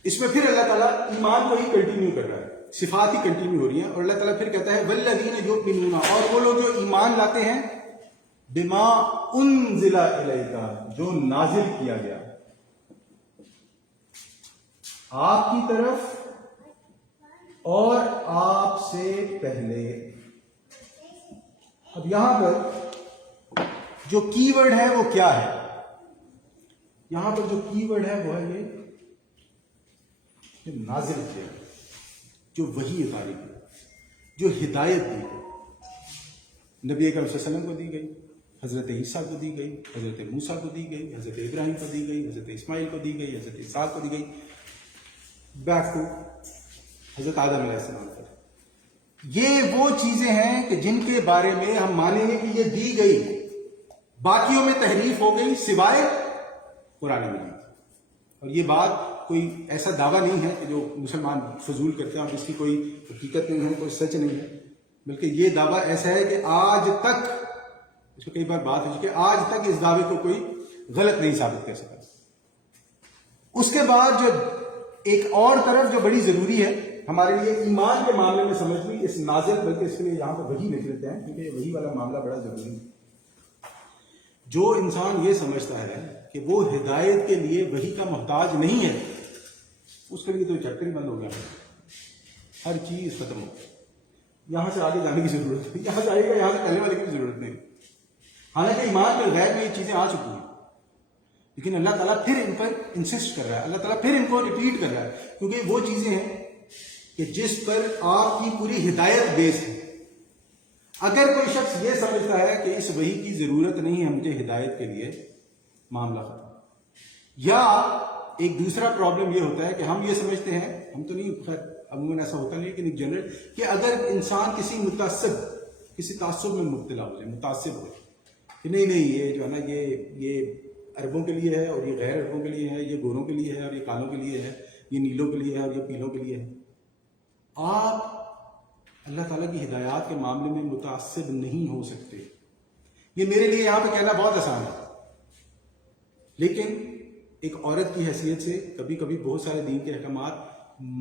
اس میں پھر اللہ تعالیٰ ایمان کو ہی کنٹینیو کر رہا ہے، صفات ہی کنٹینیو ہو رہی ہیں. اور اللہ تعالیٰ پھر کہتا ہے والذین یؤمنون، اور وہ لوگ جو ایمان لاتے ہیں بما انزل الیک، جو نازل کیا گیا آپ کی طرف اور آپ سے پہلے. اب یہاں پر جو کی ورڈ ہے وہ کیا ہے؟ یہاں پر جو کی ورڈ ہے وہ ہے یہ نازل کیا، جو وحی اتاری کی، جو ہدایت دی نبی اکرم صلی اللہ علیہ وسلم کو دی گئی، حضرت عیسیٰ کو دی گئی، حضرت موسیٰ کو دی گئی، حضرت ابراہیم کو دی گئی، حضرت اسماعیل کو دی گئی، حضرت اسحاق کو دی گئی، بیک ٹو حضرت آدم علیہ السلام پر. یہ وہ چیزیں ہیں کہ جن کے بارے میں ہم مانیں گے کہ یہ دی گئی، باقیوں میں تحریف ہو گئی سوائے قرآن مجید. اور یہ بات کوئی ایسا دعویٰ نہیں ہے کہ جو مسلمان فضول کرتے ہیں اور جس کی کوئی حقیقت نہیں ہے، کوئی سچ نہیں ہے، بلکہ یہ دعویٰ ایسا ہے کہ آج تک، اس کو کئی بار بات ہے کہ آج تک اس دعوے کو کوئی غلط نہیں ثابت کر سکا. اس کے بعد جو ایک اور طرف جو بڑی ضروری ہے ہمارے لیے ایمان کے معاملے میں سمجھنی، اس نازل، بلکہ اس کے لیے یہاں پر وحی لکھ لیتے ہیں کیونکہ وحی والا معاملہ بڑا ضروری ہے. جو انسان یہ سمجھتا ہے کہ وہ ہدایت کے لیے وحی کا محتاج نہیں ہے، اس کے لیے تو چیپٹر ہی بند ہو گیا، ہر چیز ختم ہو گئی. یہاں سے آگے جانے کی ضرورت نہیں، یہاں سے آئے گا، یہاں سے پہلے والے کی بھی ضرورت نہیں. حالانکہ ایمان کے غیب میں یہ چیزیں آ چکی ہیں، لیکن اللہ تعالیٰ پھر ان پر انسسٹ کر رہا ہے، اللہ تعالیٰ پھر ان کو ریپیٹ کر رہا ہے، کیونکہ وہ چیزیں ہیں کہ جس پر آپ کی پوری ہدایت بیس ہے. اگر کوئی شخص یہ سمجھتا ہے کہ اس وحی کی ضرورت نہیں ہے مجھے ہدایت کے لیے، معاملہ ختم. یا ایک دوسرا پرابلم یہ ہوتا ہے کہ ہم یہ سمجھتے ہیں، ہم تو نہیں، خیر عموماً ایسا ہوتا نہیں، لیکن ایک جنرل، کہ اگر انسان کسی تعصب میں مبتلا ہو جائے، متعصب ہو جائے کہ نہیں یہ جو ہے نا یہ عربوں کے لیے ہے اور یہ غیر عربوں کے لیے ہے، یہ گوروں کے لیے ہے اور یہ کالوں کے لیے ہے، یہ نیلوں کے لیے ہے اور یہ پیلوں کے لیے ہے. آپ اللہ تعالیٰ کی ہدایات کے معاملے میں متعصب نہیں ہو سکتے. یہ میرے لیے یہاں پہ کہنا بہت آسان ہے، لیکن ایک عورت کی حیثیت سے کبھی کبھی بہت سارے دین کے احکامات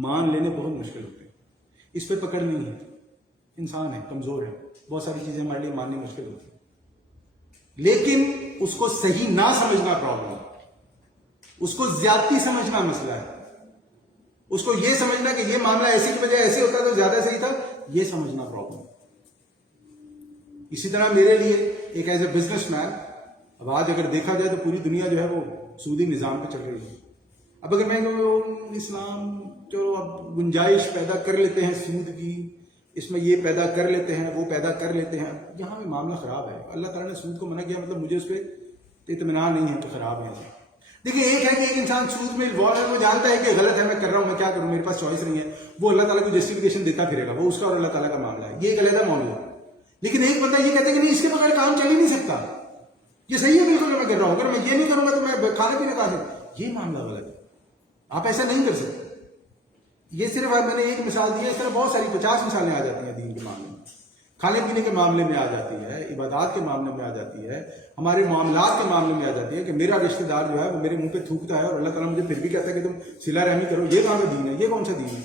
مان لینے بہت مشکل ہوتے ہیں. اس پہ پکڑ نہیں ہے، انسان ہے، کمزور ہے، بہت ساری چیزیں ہمارے لیے ماننی مشکل ہوتی ہیں. لیکن اس کو صحیح نہ سمجھنا پرابلم ہے، اس کو زیادتی سمجھنا مسئلہ ہے، اس کو یہ سمجھنا کہ یہ معاملہ ایسے کی بجائے ایسے ہوتا تو زیادہ صحیح تھا، یہ سمجھنا پرابلم. اسی طرح میرے لیے ایک ایز اے بزنس مین، اب آج اگر دیکھا جائے تو پوری دنیا جو ہے وہ سودی نظام پہ چل رہی ہے. اب اگر میں اسلام چلو اب گنجائش پیدا کر لیتے ہیں سود کی، اس میں یہ پیدا کر لیتے ہیں وہ پیدا کر لیتے ہیں، یہاں پہ معاملہ خراب ہے. اللہ تعالیٰ نے سود کو منع کیا، مطلب مجھے اس پہ اطمینان نہیں ہے تو خراب ہے. دیکھیں ایک ہے کہ ایک انسان سود میں انوالو ہے، وہ جانتا ہے کہ غلط ہے، میں کر رہا ہوں، میں کیا کروں، میرے پاس چوائس نہیں ہے، وہ اللہ تعالیٰ کو جسٹیفیکیشن دیتا پھرے گا، وہ اس کا اور اللہ تعالیٰ کا معاملہ ہے، یہ ایک علیحدہ معاملہ ہے. لیکن ایک بندہ یہ کہتا ہے کہ نہیں اس کے بغیر کام چل ہی نہیں سکتا، یہ صحیح ہے بالکل میں کر رہا ہوں، اگر میں یہ نہیں کروں گا تو میں کھانا پینا کہاں سے، یہ معاملہ غلط ہے، آپ ایسا نہیں کر سکتے. یہ صرف میں نے ایک مثال دی ہے، اس طرح بہت ساری 50 مثالیں آ جاتی ہیں دین کے معاملے میں، کھانے پینے کے معاملے میں آ جاتی ہے، عبادات کے معاملے میں آ جاتی ہے، ہمارے معاملات کے معاملے میں آ جاتی ہے کہ میرا رشتہ دار جو ہے وہ میرے منہ پہ تھوکتا ہے اور اللہ تعالیٰ مجھے پھر بھی کہتا ہے کہ تم صلہ رحمی کرو. یہ کہاں کا دین ہے، یہ کون سا دین ہے؟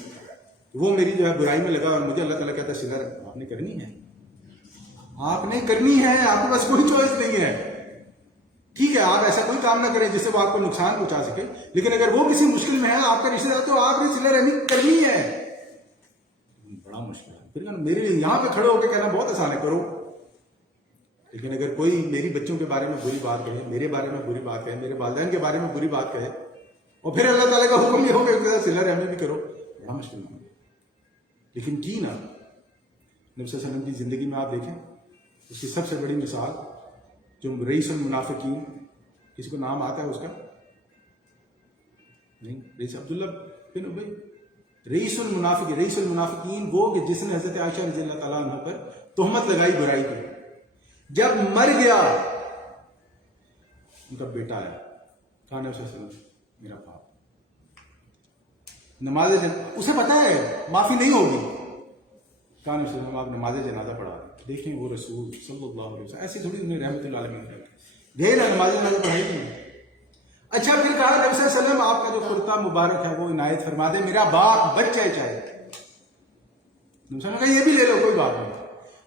وہ میری جو ہے برائی میں لگا اور مجھے اللہ تعالیٰ کہتا ہے صلہ رحمی. آپ نے کرنی ہے، آپ نے کرنی ہے، آپ کے پاس کوئی چوائس نہیں ہے. ٹھیک ہے آپ ایسا کوئی کام نہ کریں جس سے وہ آپ کو نقصان پہنچا سکے، لیکن اگر وہ کسی مشکل میں ہے آپ کا رشتہ دار تو آپ نے صلہ رحمی کرنی ہے. بڑا مشکل ہے. پھر میرے لیے یہاں پہ کھڑے ہو کے کہنا بہت آسان ہے کرو، لیکن اگر کوئی میری بچوں کے بارے میں بری بات کہے، میرے بارے میں بری بات کہے، میرے والدین کے بارے میں بری بات کہے اور پھر اللہ تعالیٰ کا حکم یہ ہو کہ صلہ رحمی بھی کرو، بڑا مشکل ہے. لیکن کی نا نبی صلی اللہ علیہ وسلم کی زندگی میں آپ دیکھیں، اس کی سب سے بڑی مثال جو رئیس المنافقین، کسی کو نام آتا ہے اس کا؟ نہیں، رئیس عبداللہ بن ابی، رئیس المنافقین وہ کہ جس نے حضرت عائشہ رضی اللہ تعالیٰ عنہ پر تہمت لگائی برائی کی. جب مر گیا ان کا بیٹا آیا، کہا نبی صلی اللہ علیہ وسلم میرا باپ، نماز اسے پتا ہے معافی نہیں ہوگی، کہا نبی صلی اللہ علیہ وسلم آپ نماز جنازہ پڑھا. دیکھیں وہ رسول صلی اللہ علیہ وسلم ایسی تھوڑی انہیں رحمت اللہ علیہ گئے نا نماز جنازہ پڑھائی نہیں. اچھا پھر کہا نبی صلی اللہ علیہ وسلم آپ کا جو کرتا مبارک ہے وہ عنایت فرما دے، میرا باپ بچ جائے چاہے. نبی صلی اللہ علیہ وسلم یہ بھی لے لو کوئی بات نہیں.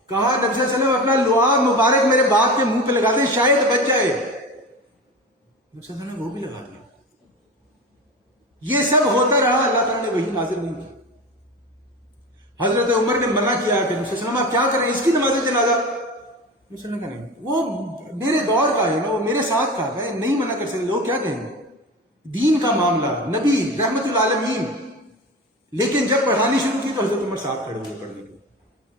کہا نبی صلی اللہ علیہ وسلم اپنا لعاب مبارک میرے باپ کے منہ پہ لگا دے شاید بچ جائے. نبی صلی اللہ علیہ وسلم نے وہ بھی لگا دیا. یہ سب ہوتا رہا، اللہ تعالیٰ نے وہی نازل نہیں کی. حضرت عمر نے منع کیا کہ نبی صلی اللہ علیہ وسلم آپ کیا کریں اس کی نماز جنازہ، نبی صلی اللہ علیہ وسلم کا نہیں، وہ میرے دور کا ہے نا، وہ میرے ساتھ کا ہے، نہیں منع کر سکتے. لوگ کیا کہیں گے، دین کا معاملہ، نبی رحمت العالمین. لیکن جب پڑھانی شروع کی تو حضرت عمر ساتھ کھڑے ہوئے پڑھنے کے،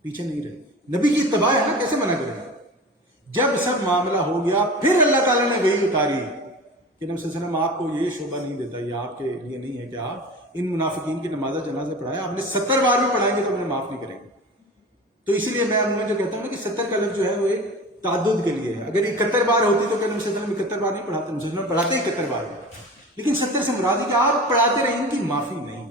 پیچھے نہیں رہے. نبی کی اتباع ہے نا، کیسے منع کریں. جب سب معاملہ ہو گیا پھر اللہ تعالیٰ نے وہی اتاری کہ نبی صلی اللہ علیہ وسلم آپ کو یہ شعبہ نہیں دیتا، یہ آپ کے لیے نہیں ہے کہ آپ ان منافقین کی نماز جنازہ پڑھائیں، آپ نے 70 بار بھی پڑھائیں گے تو انہیں معاف نہیں کریں گے. تو اس لیے میں جو کہتا ہوں کہ 70 کا لفظ جو ہے وہ ایک تعدد کے لیے ہے. اگر 71 بار ہوتی تو کہ نبی صلی اللہ علیہ وسلم 71 بار نہیں پڑھاتے، نبی صلی اللہ علیہ وسلم پڑھاتے 71 بار، لیکن 70 سے مراد ہے کہ آپ پڑھاتے رہیں، ان کی معافی نہیں.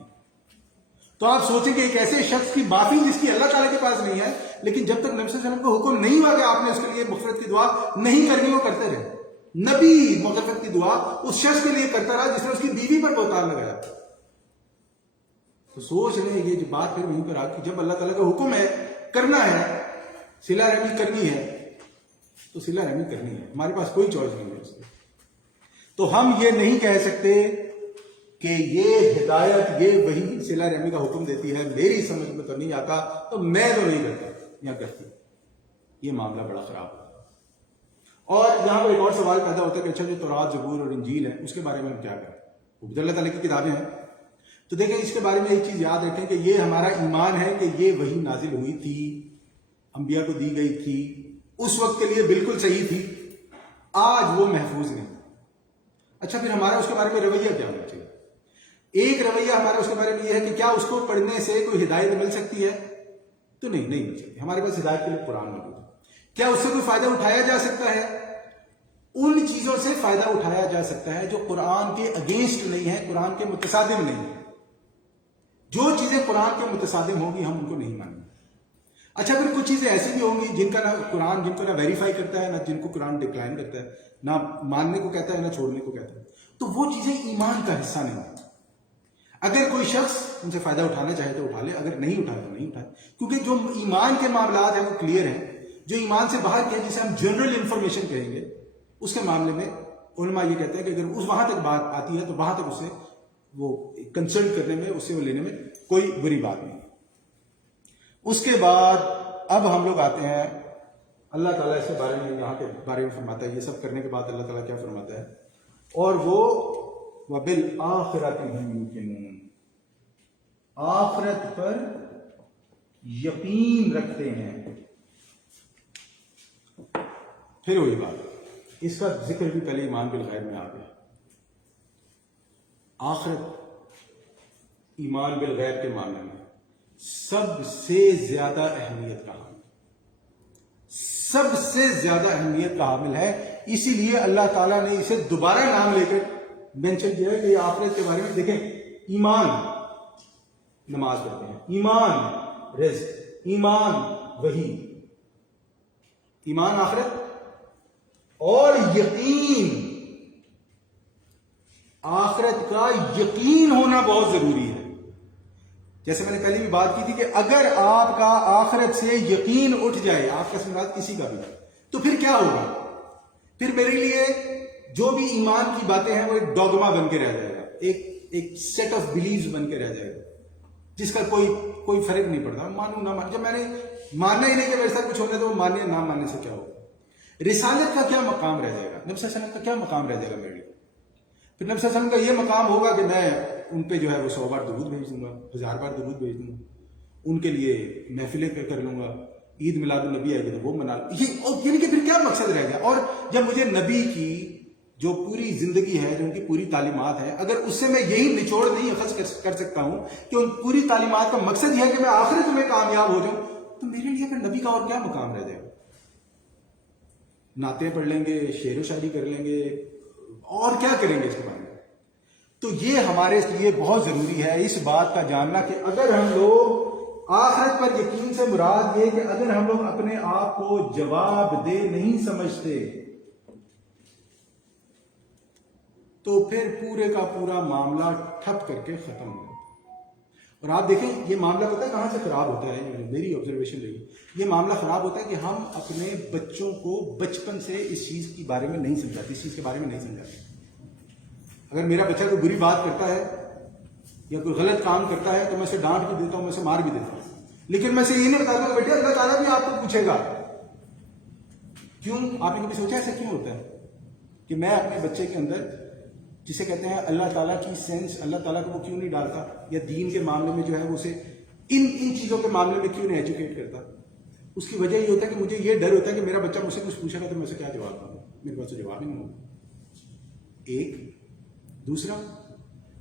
تو آپ سوچیں کہ ایک ایسے شخص کی معافی جس کی اللہ تعالیٰ کے پاس نہیں ہے، لیکن جب تک نبی صلی اللہ علیہ وسلم کو حکم نہیں ہوا کہ آپ نے اس کے لیے مغفرت کی دعا نہیں کرنی، وہ کرتے رہے. نبی مغفرت کی دعا اس شخص کے لیے کرتا رہا جس نے اس کی بیوی پر بہتان لگایا. تو سوچ لیں یہ جو بات پھر وہیں پر آ کہ جب اللہ تعالیٰ کا حکم ہے کرنا ہے، صلہ رحمی کرنی ہے تو صلہ رحمی کرنی ہے، ہمارے پاس کوئی چوائس نہیں ہے اس کی. تو ہم یہ نہیں کہہ سکتے کہ یہ ہدایت یہ وہی صلہ رحمی کا حکم دیتی ہے، میری سمجھ میں تو نہیں آتا تو میں تو نہیں کرتا یا کرتی. یہ معاملہ بڑا خراب ہے. اور یہاں پر ایک اور سوال پیدا ہوتا ہے کہ اچھا جو تورات، زبور اور انجیل ہے اس کے بارے میں ہم کیا کریں؟ وہ بھی اللہ تعالیٰ کی کتابیں ہیں. تو دیکھیں اس کے بارے میں ایک چیز یاد رکھیں کہ یہ ہمارا ایمان ہے کہ یہ وحی نازل ہوئی تھی، انبیاء کو دی گئی تھی، اس وقت کے لیے بالکل صحیح تھی، آج وہ محفوظ نہیں۔ اچھا پھر ہمارا اس کے بارے میں رویہ کیا ہونا چاہیے؟ ایک رویہ ہمارا اس کے بارے میں یہ ہے کہ کیا اس کو پڑھنے سے کوئی ہدایت مل سکتی ہے؟ تو نہیں مل سکتی۔ ہمارے پاس ہدایت کے لیے قرآن موجود ہے۔ کیا اس سے کوئی فائدہ اٹھایا جا سکتا ہے؟ ان چیزوں سے فائدہ اٹھایا جا سکتا ہے جو قرآن کے اگینسٹ نہیں ہے، قرآن کے متصادم نہیں ہے۔ جو چیزیں قرآن کے متصادم ہوں گی ہم ان کو نہیں مانیں گے۔ اچھا پھر کچھ چیزیں ایسی بھی ہوں گی جن کا نہ قرآن جن کو نہ ویریفائی کرتا ہے، نہ جن کو قرآن ڈکلائن کرتا ہے، نہ ماننے کو کہتا ہے نہ چھوڑنے کو کہتا ہے، تو وہ چیزیں ایمان کا حصہ نہیں ہیں۔ اگر کوئی شخص ان سے فائدہ اٹھانا چاہے تو اٹھا لے، اگر نہیں اٹھائے تو نہیں اٹھائے، کیونکہ جو ایمان کے معاملات ہیں وہ کلیئر ہیں۔ جو ایمان سے باہر کے جسے ہم جنرل انفارمیشن کہیں گے، اس کے معاملے میں علماء یہ کہتے ہیں کہ اگر اس وہاں تک بات آتی ہے تو وہاں تک اسے وہ کنسلٹ کرنے میں، اسے وہ لینے میں کوئی بری بات نہیں۔ اس کے بعد اب ہم لوگ آتے ہیں اللہ تعالیٰ اس کے بارے میں، یہاں کے بارے میں فرماتا ہے۔ یہ سب کرنے کے بعد اللہ تعالیٰ کیا فرماتا ہے؟ اور وہ وَبِالْآخِرَةِ هُمْ يُوقِنُونَ، آخرت پر یقین رکھتے ہیں۔ پھر وہی بات، اس کا ذکر بھی پہلے ایمان بالغیب میں آ گیا۔ آخرت ایمان بالغیب کے معاملے میں سب سے زیادہ اہمیت کا حامل، سب سے زیادہ اہمیت کا حامل ہے۔ اسی لیے اللہ تعالیٰ نے اسے دوبارہ نام لے کر مینشن کیا ہے کہ یہ آخرت کے بارے میں دیکھیں۔ ایمان نماز پڑھتے ہیں، ایمان رزق، ایمان وحی، ایمان آخرت، اور یقین، آخرت کا یقین ہونا بہت ضروری ہے۔ جیسے میں نے پہلے بھی بات کی تھی کہ اگر آپ کا آخرت سے یقین اٹھ جائے، آپ کا سمجھات کسی کا بھی، تو پھر کیا ہوگا؟ پھر میرے لیے جو بھی ایمان کی باتیں ہیں وہ ایک ڈوگما بن کے رہ جائے گا، ایک سیٹ آف بلیوز بن کے رہ جائے گا، جس کا کوئی فرق نہیں پڑتا، مانوں نہ مانوں۔ جب میں نے ماننا ہی نہیں کہ میرے ساتھ کچھ ہونا تو وہ ماننے نہ ماننے سے کیا ہوگا؟ رسالت کا کیا مقام رہ جائے گا؟ نبی صلی اللہ علیہ وسلم کا کیا مقام رہ جائے گا میرے لیے؟ پھر نبی صلی اللہ علیہ وسلم کا یہ مقام ہوگا کہ میں ان پہ جو ہے وہ 100 بار درود بھیج دوں گا، 1000 بار درود بھیج دوں گا، ان کے لیے محفلیں کر لوں گا، عید میلاد النبی آئے گی تو وہ منا لوں۔ یعنی کہ پھر کیا مقصد رہ گیا؟ اور جب مجھے نبی کی جو پوری زندگی ہے، جو ان کی پوری تعلیمات ہیں، اگر اس سے میں یہی نچوڑ نہیں اخذ کر سکتا ہوں کہ ان پوری تعلیمات کا مقصد یہ ہے کہ میں آخرت میں کامیاب ہو جاؤں، تو میرے لیے پھر نبی کا اور کیا مقام رہ جائے گا؟ نعتیں پڑھ لیں گے، شعر و شاعری کر لیں گے، اور کیا کریں گے اس کے بارے میں؟ تو یہ ہمارے لیے بہت ضروری ہے اس بات کا جاننا کہ اگر ہم لوگ آخرت پر یقین سے مراد یہ کہ اگر ہم لوگ اپنے آپ کو جواب دہ نہیں سمجھتے تو پھر پورے کا پورا معاملہ ٹھپ کر کے ختم ہو جاتا ہے۔ اور آپ دیکھیں یہ معاملہ پتہ ہے کہاں سے خراب ہوتا ہے؟ میری آبزرویشن رہی، یہ معاملہ خراب ہوتا ہے کہ ہم اپنے بچوں کو بچپن سے اس چیز کے بارے میں نہیں سمجھاتے، اس چیز کے بارے میں نہیں سمجھاتے۔ اگر میرا بچہ کوئی بری بات کرتا ہے یا کوئی غلط کام کرتا ہے تو میں اسے ڈانٹ بھی دیتا ہوں، میں اسے مار بھی دیتا ہوں، لیکن میں اسے یہ نہیں بتاتا کہ بیٹے اللہ تعالیٰ بھی آپ کو پوچھے گا۔ کیوں؟ آپ نے کبھی سوچا ایسا کیوں ہوتا ہے کہ میں اپنے بچے کے اندر جسے کہتے ہیں اللہ تعالیٰ کی سینس، اللہ تعالیٰ کو وہ کیوں نہیں ڈالتا، یا دین کے معاملے میں جو ہے وہ اسے ان چیزوں کے معاملے میں کیوں نہیں ایجوکیٹ کرتا؟ اس کی وجہ یہ ہوتا ہے کہ مجھے یہ ڈر ہوتا ہے کہ میرا بچہ مجھ سے کچھ پوچھے گا تو میں اسے کیا جواب دوں گا، میرے پاس تو جواب ہی نہیں ہوگا۔ ایک دوسرا،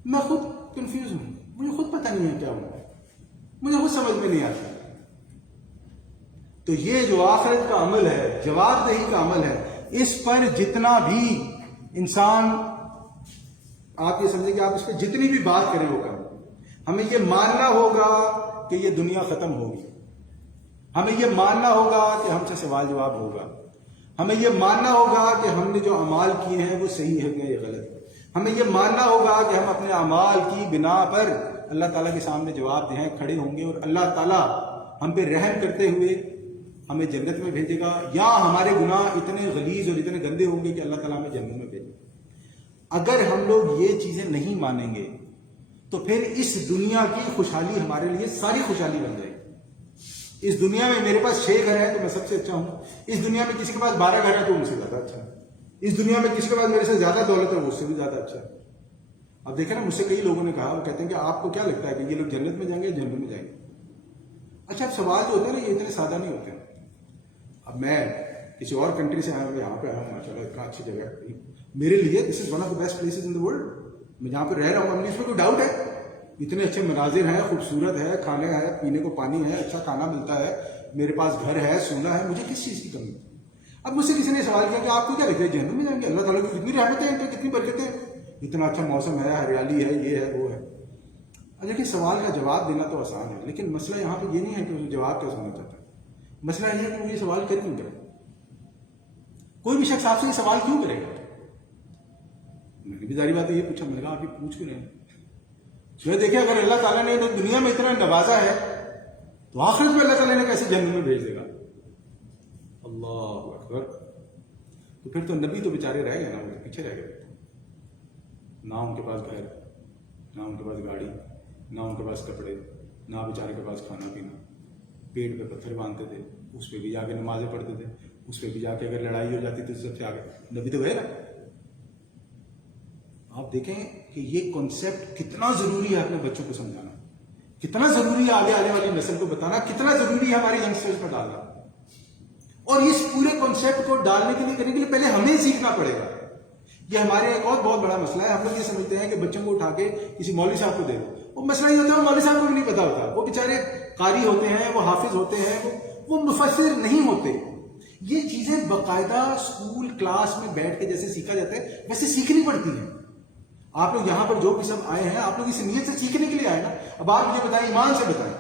میں خود کنفیوز ہوں، مجھے خود پتہ نہیں ہے کیا ہوں، مجھے خود سمجھ میں نہیں آتا۔ تو یہ جو آخرت کا عمل ہے، جواب دہی کا عمل ہے، اس پر جتنا بھی انسان، آپ یہ سمجھیں کہ آپ اس پہ جتنی بھی بات کریں وہ کریں، ہمیں یہ ماننا ہوگا کہ یہ دنیا ختم ہوگی، ہمیں یہ ماننا ہوگا کہ ہم سے سوال جواب ہوگا، ہمیں یہ ماننا ہوگا کہ ہم نے جو اعمال کیے ہیں وہ صحیح ہے یا غلط، ہمیں یہ ماننا ہوگا کہ ہم اپنے اعمال کی بنا پر اللہ تعالیٰ کے سامنے جواب دہیں کھڑے ہوں گے، اور اللہ تعالیٰ ہم پہ رحم کرتے ہوئے ہمیں جنت میں بھیجے گا، یا ہمارے گناہ اتنے غلیظ اور اتنے گندے ہوں گے کہ اللہ تعالیٰ ہمیں جنت میں بھیجے گا۔ اگر ہم لوگ یہ چیزیں نہیں مانیں گے تو پھر اس دنیا کی خوشحالی ہمارے لیے ساری خوشحالی بن جائے گی۔ اس دنیا میں میرے پاس 6 گھر ہے تو میں سب سے اچھا ہوں، اس دنیا میں کسی کے پاس 12 گھر ہے تو ان سے زیادہ اچھا ہے، اس دنیا میں کسی کے پاس میرے سے زیادہ دولت ہے وہ اس سے بھی زیادہ اچھا ہے۔ اب دیکھیں نا، مجھ سے کئی لوگوں نے کہا، وہ کہتے ہیں کہ آپ کو کیا لگتا ہے کہ یہ لوگ جنت میں جائیں گے یا جہنم میں جائیں گے؟ اچھا، اب سوال جو ہوتا ہے نا، یہ اتنے سادہ نہیں ہوتے. اب میں کسی اور کنٹری سے آیا ہوں، یہاں پہ آیا ہوں، ماشاء اللہ اتنا اچھی جگہ ہے میرے لیے. This is one of the best places in the world. میں جہاں پہ رہ رہا ہوں، اس میں کوئی ڈاؤٹ ہے؟ اتنے اچھے مناظر ہیں، خوبصورت ہے، کھانے ہیں، پینے کو پانی ہے، اچھا کھانا ملتا ہے، میرے پاس گھر ہے، سونا ہے، مجھے کس چیز کی کمی ہے؟ اب مجھ سے کسی نے سوال کیا کہ آپ کو کیا لگتا ہے جہنم میں جائیں گے؟ اللہ تعالیٰ کی کتنی رحمتیں ہیں، کتنی برکتیں ہیں، اتنا اچھا موسم ہے، ہریالی ہے، یہ ہے، وہ ہے. دیکھیں، سوال کا جواب دینا تو آسان ہے، لیکن مسئلہ یہاں پہ یہ نہیں ہے کہ وہ جواب کیا سننا چاہتا ہے. مسئلہ یہ ہے کہ وہ یہ سوال کر کیوں کرے. کوئی بھی شخص آپ سے یہ سوال کیوں کرے گا؟ میں نے بھی ظاہری بات ہے یہ پوچھا. میں نے کہا آپ یہ پوچھ کیوں رہے ہیں؟ جو دیکھیں، اگر اللہ تعالیٰ نے تو دنیا میں اتنا نوازا ہے تو آخرت میں اللہ تعالیٰ نے کیسے جہنم میں بھیج دے گا؟ اللہ اکبر. تو پھر تو نبی تو بیچارے رہ گئے نا، وہ پیچھے رہ گئے. نہ ان کے پاس گھر، نہ ان کے پاس گاڑی، نہ ان کے پاس کپڑے، نہ بیچارے کے پاس کھانا پینا. پیٹ پہ پتھر باندھتے تھے، اس پہ بھی جا کے نمازیں پڑھتے تھے، اس پہ بھی جا کے اگر لڑائی ہو جاتی تو سب سے آگے نبی تو گئے نا. آپ دیکھیں کہ یہ کانسیپٹ کتنا ضروری ہے اپنے بچوں کو سمجھانا، کتنا ضروری ہے آگے آنے والی نسل کو بتانا، کتنا ضروری ہے ہمارے ینگسٹرز میں ڈالنا. اور اس پورے کانسیپٹ کو ڈالنے کے لیے، کرنے کے لیے پہلے ہمیں سیکھنا پڑے گا. یہ ہمارے ایک اور بہت بڑا مسئلہ ہے. ہم لوگ یہ سمجھتے ہیں کہ بچوں کو اٹھا کے کسی مولوی صاحب کو دے دو. وہ مسئلہ یہ ہوتا ہے، وہ مولوی صاحب کو بھی نہیں پتا ہوتا. وہ بیچارے قاری ہوتے ہیں، وہ حافظ ہوتے ہیں، وہ مفسر نہیں ہوتے. یہ چیزیں باقاعدہ اسکول کلاس میں بیٹھ کے جیسے سیکھا جاتا ہے ویسے سیکھنی پڑتی ہیں. آپ لوگ یہاں پر جو قسم آئے ہیں، آپ لوگ اس نیت سے سیکھنے کے لیے آئے نا. اب آپ مجھے بتائیں، ایمان سے بتائیں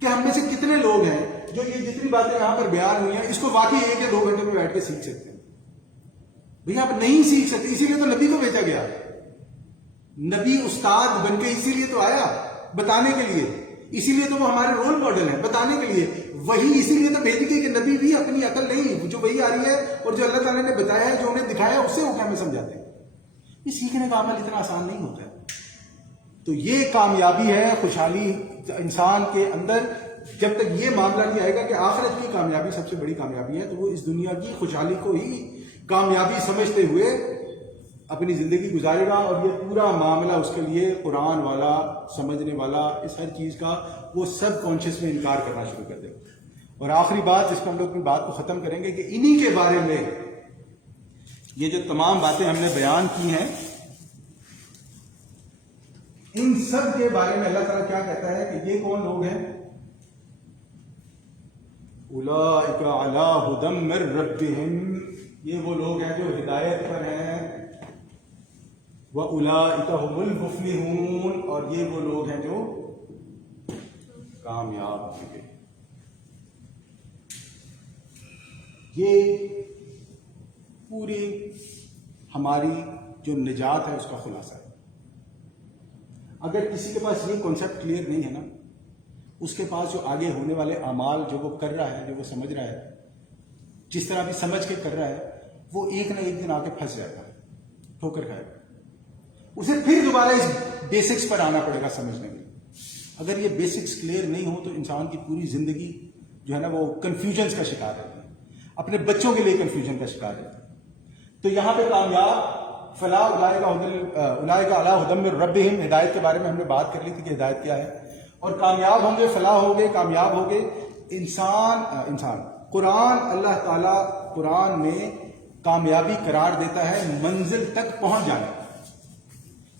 کہ ہم میں سے کتنے لوگ ہیں جو یہ جتنی باتیں یہاں پر بیان ہوئی ہیں اس کو واقعی 1 یا 2 گھنٹے میں بیٹھ کے سیکھ سکتے ہیں؟ بھئی آپ نہیں سیکھ سکتے. اسی لیے تو نبی کو بھیجا گیا. نبی استاد بن کے اسی لیے تو آیا، بتانے کے لیے. اسی لیے تو وہ ہمارے رول ماڈل ہیں، بتانے کے لیے. وہی اسی لیے تو بھیجی گئی کہ نبی بھی اپنی عقل نہیں، جو وہی آ رہی ہے اور جو اللہ تعالیٰ نے بتایا ہے، جو انہیں دکھایا ہے، اس سے وہ ہمیں سمجھاتے ہیں. یہ سیکھنے کا عمل اتنا آسان نہیں ہوتا ہے. تو یہ کامیابی ہے، خوشحالی انسان کے اندر. جب تک یہ معاملہ نہیں آئے گا کہ آخرت کی کامیابی سب سے بڑی کامیابی ہے، تو وہ اس دنیا کی خوشحالی کو ہی کامیابی سمجھتے ہوئے اپنی زندگی گزارے گا. اور یہ پورا معاملہ اس کے لیے قرآن والا، سمجھنے والا، اس ہر چیز کا وہ سب کانشیس میں انکار کرنا شروع کر دے گا. اور آخری بات جس پر ہم لوگ اپنی بات کو ختم کریں گے کہ انہی کے بارے میں یہ جو تمام باتیں ہم نے بیان کی ہیں، ان سب کے بارے میں اللہ تعالیٰ کیا کہتا ہے کہ یہ کون لوگ ہیں؟ اولئک علی ھدی من ربہم، یہ وہ لوگ ہیں جو ہدایت پر ہیں. وَأُولَئِكَ هُمُ الْمُفْلِحُونَ، اور یہ وہ لوگ ہیں جو کامیاب ہوں گے. یہ پوری ہماری جو نجات ہے اس کا خلاصہ ہے. اگر کسی کے پاس یہ کانسیپٹ کلیئر نہیں ہے نا، اس کے پاس جو آگے ہونے والے اعمال جو وہ کر رہا ہے، جو وہ سمجھ رہا ہے، جس طرح بھی سمجھ کے کر رہا ہے، وہ ایک نہ ایک دن آ کے پھنس جائے گا، ٹھوکر کھائے گا. اسے پھر دوبارہ اس بیسکس پر آنا پڑے گا سمجھنے میں. اگر یہ بیسکس کلیئر نہیں ہو تو انسان کی پوری زندگی جو ہے نا وہ کنفیوژنس کا شکار رہتی ہے، اپنے بچوں کے لیے کنفیوژن کا شکار رہتی ہے. تو یہاں پہ کامیاب فلاح اولئک علی ھدی من ربہم، ہدایت کے بارے میں ہم نے بات کر لی تھی کہ ہدایت کیا ہے. اور کامیاب ہوں گے، فلاح ہوں گے، کامیاب ہوں گے انسان. قرآن، اللہ تعالیٰ قرآن میں کامیابی قرار دیتا ہے منزل تک پہنچ جانے.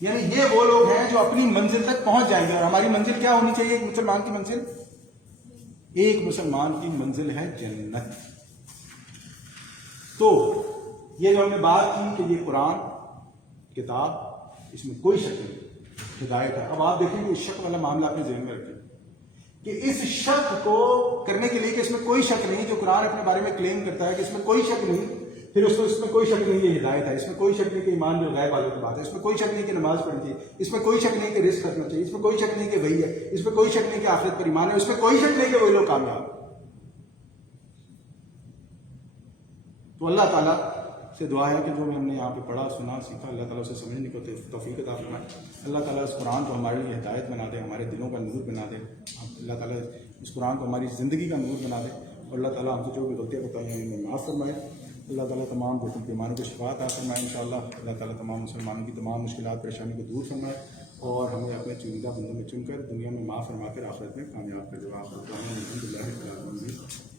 یعنی یہ وہ لوگ ہیں جو اپنی منزل تک پہنچ جائیں گے. اور ہماری منزل کیا ہونی چاہیے؟ ایک مسلمان کی منزل، ایک مسلمان کی منزل ہے جنت. تو یہ جو ہم نے بات کی کہ یہ قرآن کتاب، اس میں کوئی شک نہیں، ہدایت ہے. اب آپ دیکھیں کہ اس شک والا معاملہ اپنے ذہن میں رکھیں کہ اس شک کو کرنے کے لیے کہ اس میں کوئی شک نہیں، جو قرآن اپنے بارے میں کلیم کرتا ہے کہ اس میں کوئی شک نہیں، پھر اس میں کوئی شک نہیں کہ ہدایت ہے، اس میں کوئی شک نہیں کہ ایمان جو غیب والوں کی بات ہے، اس میں کوئی شک نہیں کہ نماز پڑھنی چاہیے، اس میں کوئی شک نہیں کہ رزق رکھنا چاہیے، اس میں کوئی شک نہیں کہ وہی ہے، اس میں کوئی شک نہیں کہ آخرت پر ایمان ہے، اس میں کوئی شک نہیں کہ وہی لوگ کامیاب. تو اللہ تعالیٰ سے دعا ہے کہ جو ہم نے یہاں پہ پڑھا، سنا، سیکھا، اللہ تعالیٰ اسے سمجھنے کو توفیق عطا فرمائے. اللہ تعالیٰ اس قرآن کو ہمارے لیے ہدایت بنا دے، ہمارے دلوں کا نور بنا دے. اللہ تعالیٰ اس قرآن کو ہماری زندگی کا نور بنا دے. اور اللہ تعالیٰ ہم سے جو بھی غلطیاں بتائی ہیں انہیں معاف فرمائے. اللہ تعالیٰ تمام گھٹن بیماروں کو شفا عطا فرمائے انشاءاللہ. اللہ تعالیٰ تمام مسلمانوں کی تمام مشکلات پریشانی کو دور فرمائے اور ہمیں اپنے چنیدہ بندوں میں چن کر دنیا میں معاف فرما کر آخرت میں کامیاب کر دے. آخرت میں الحمد للہ رب العالمین.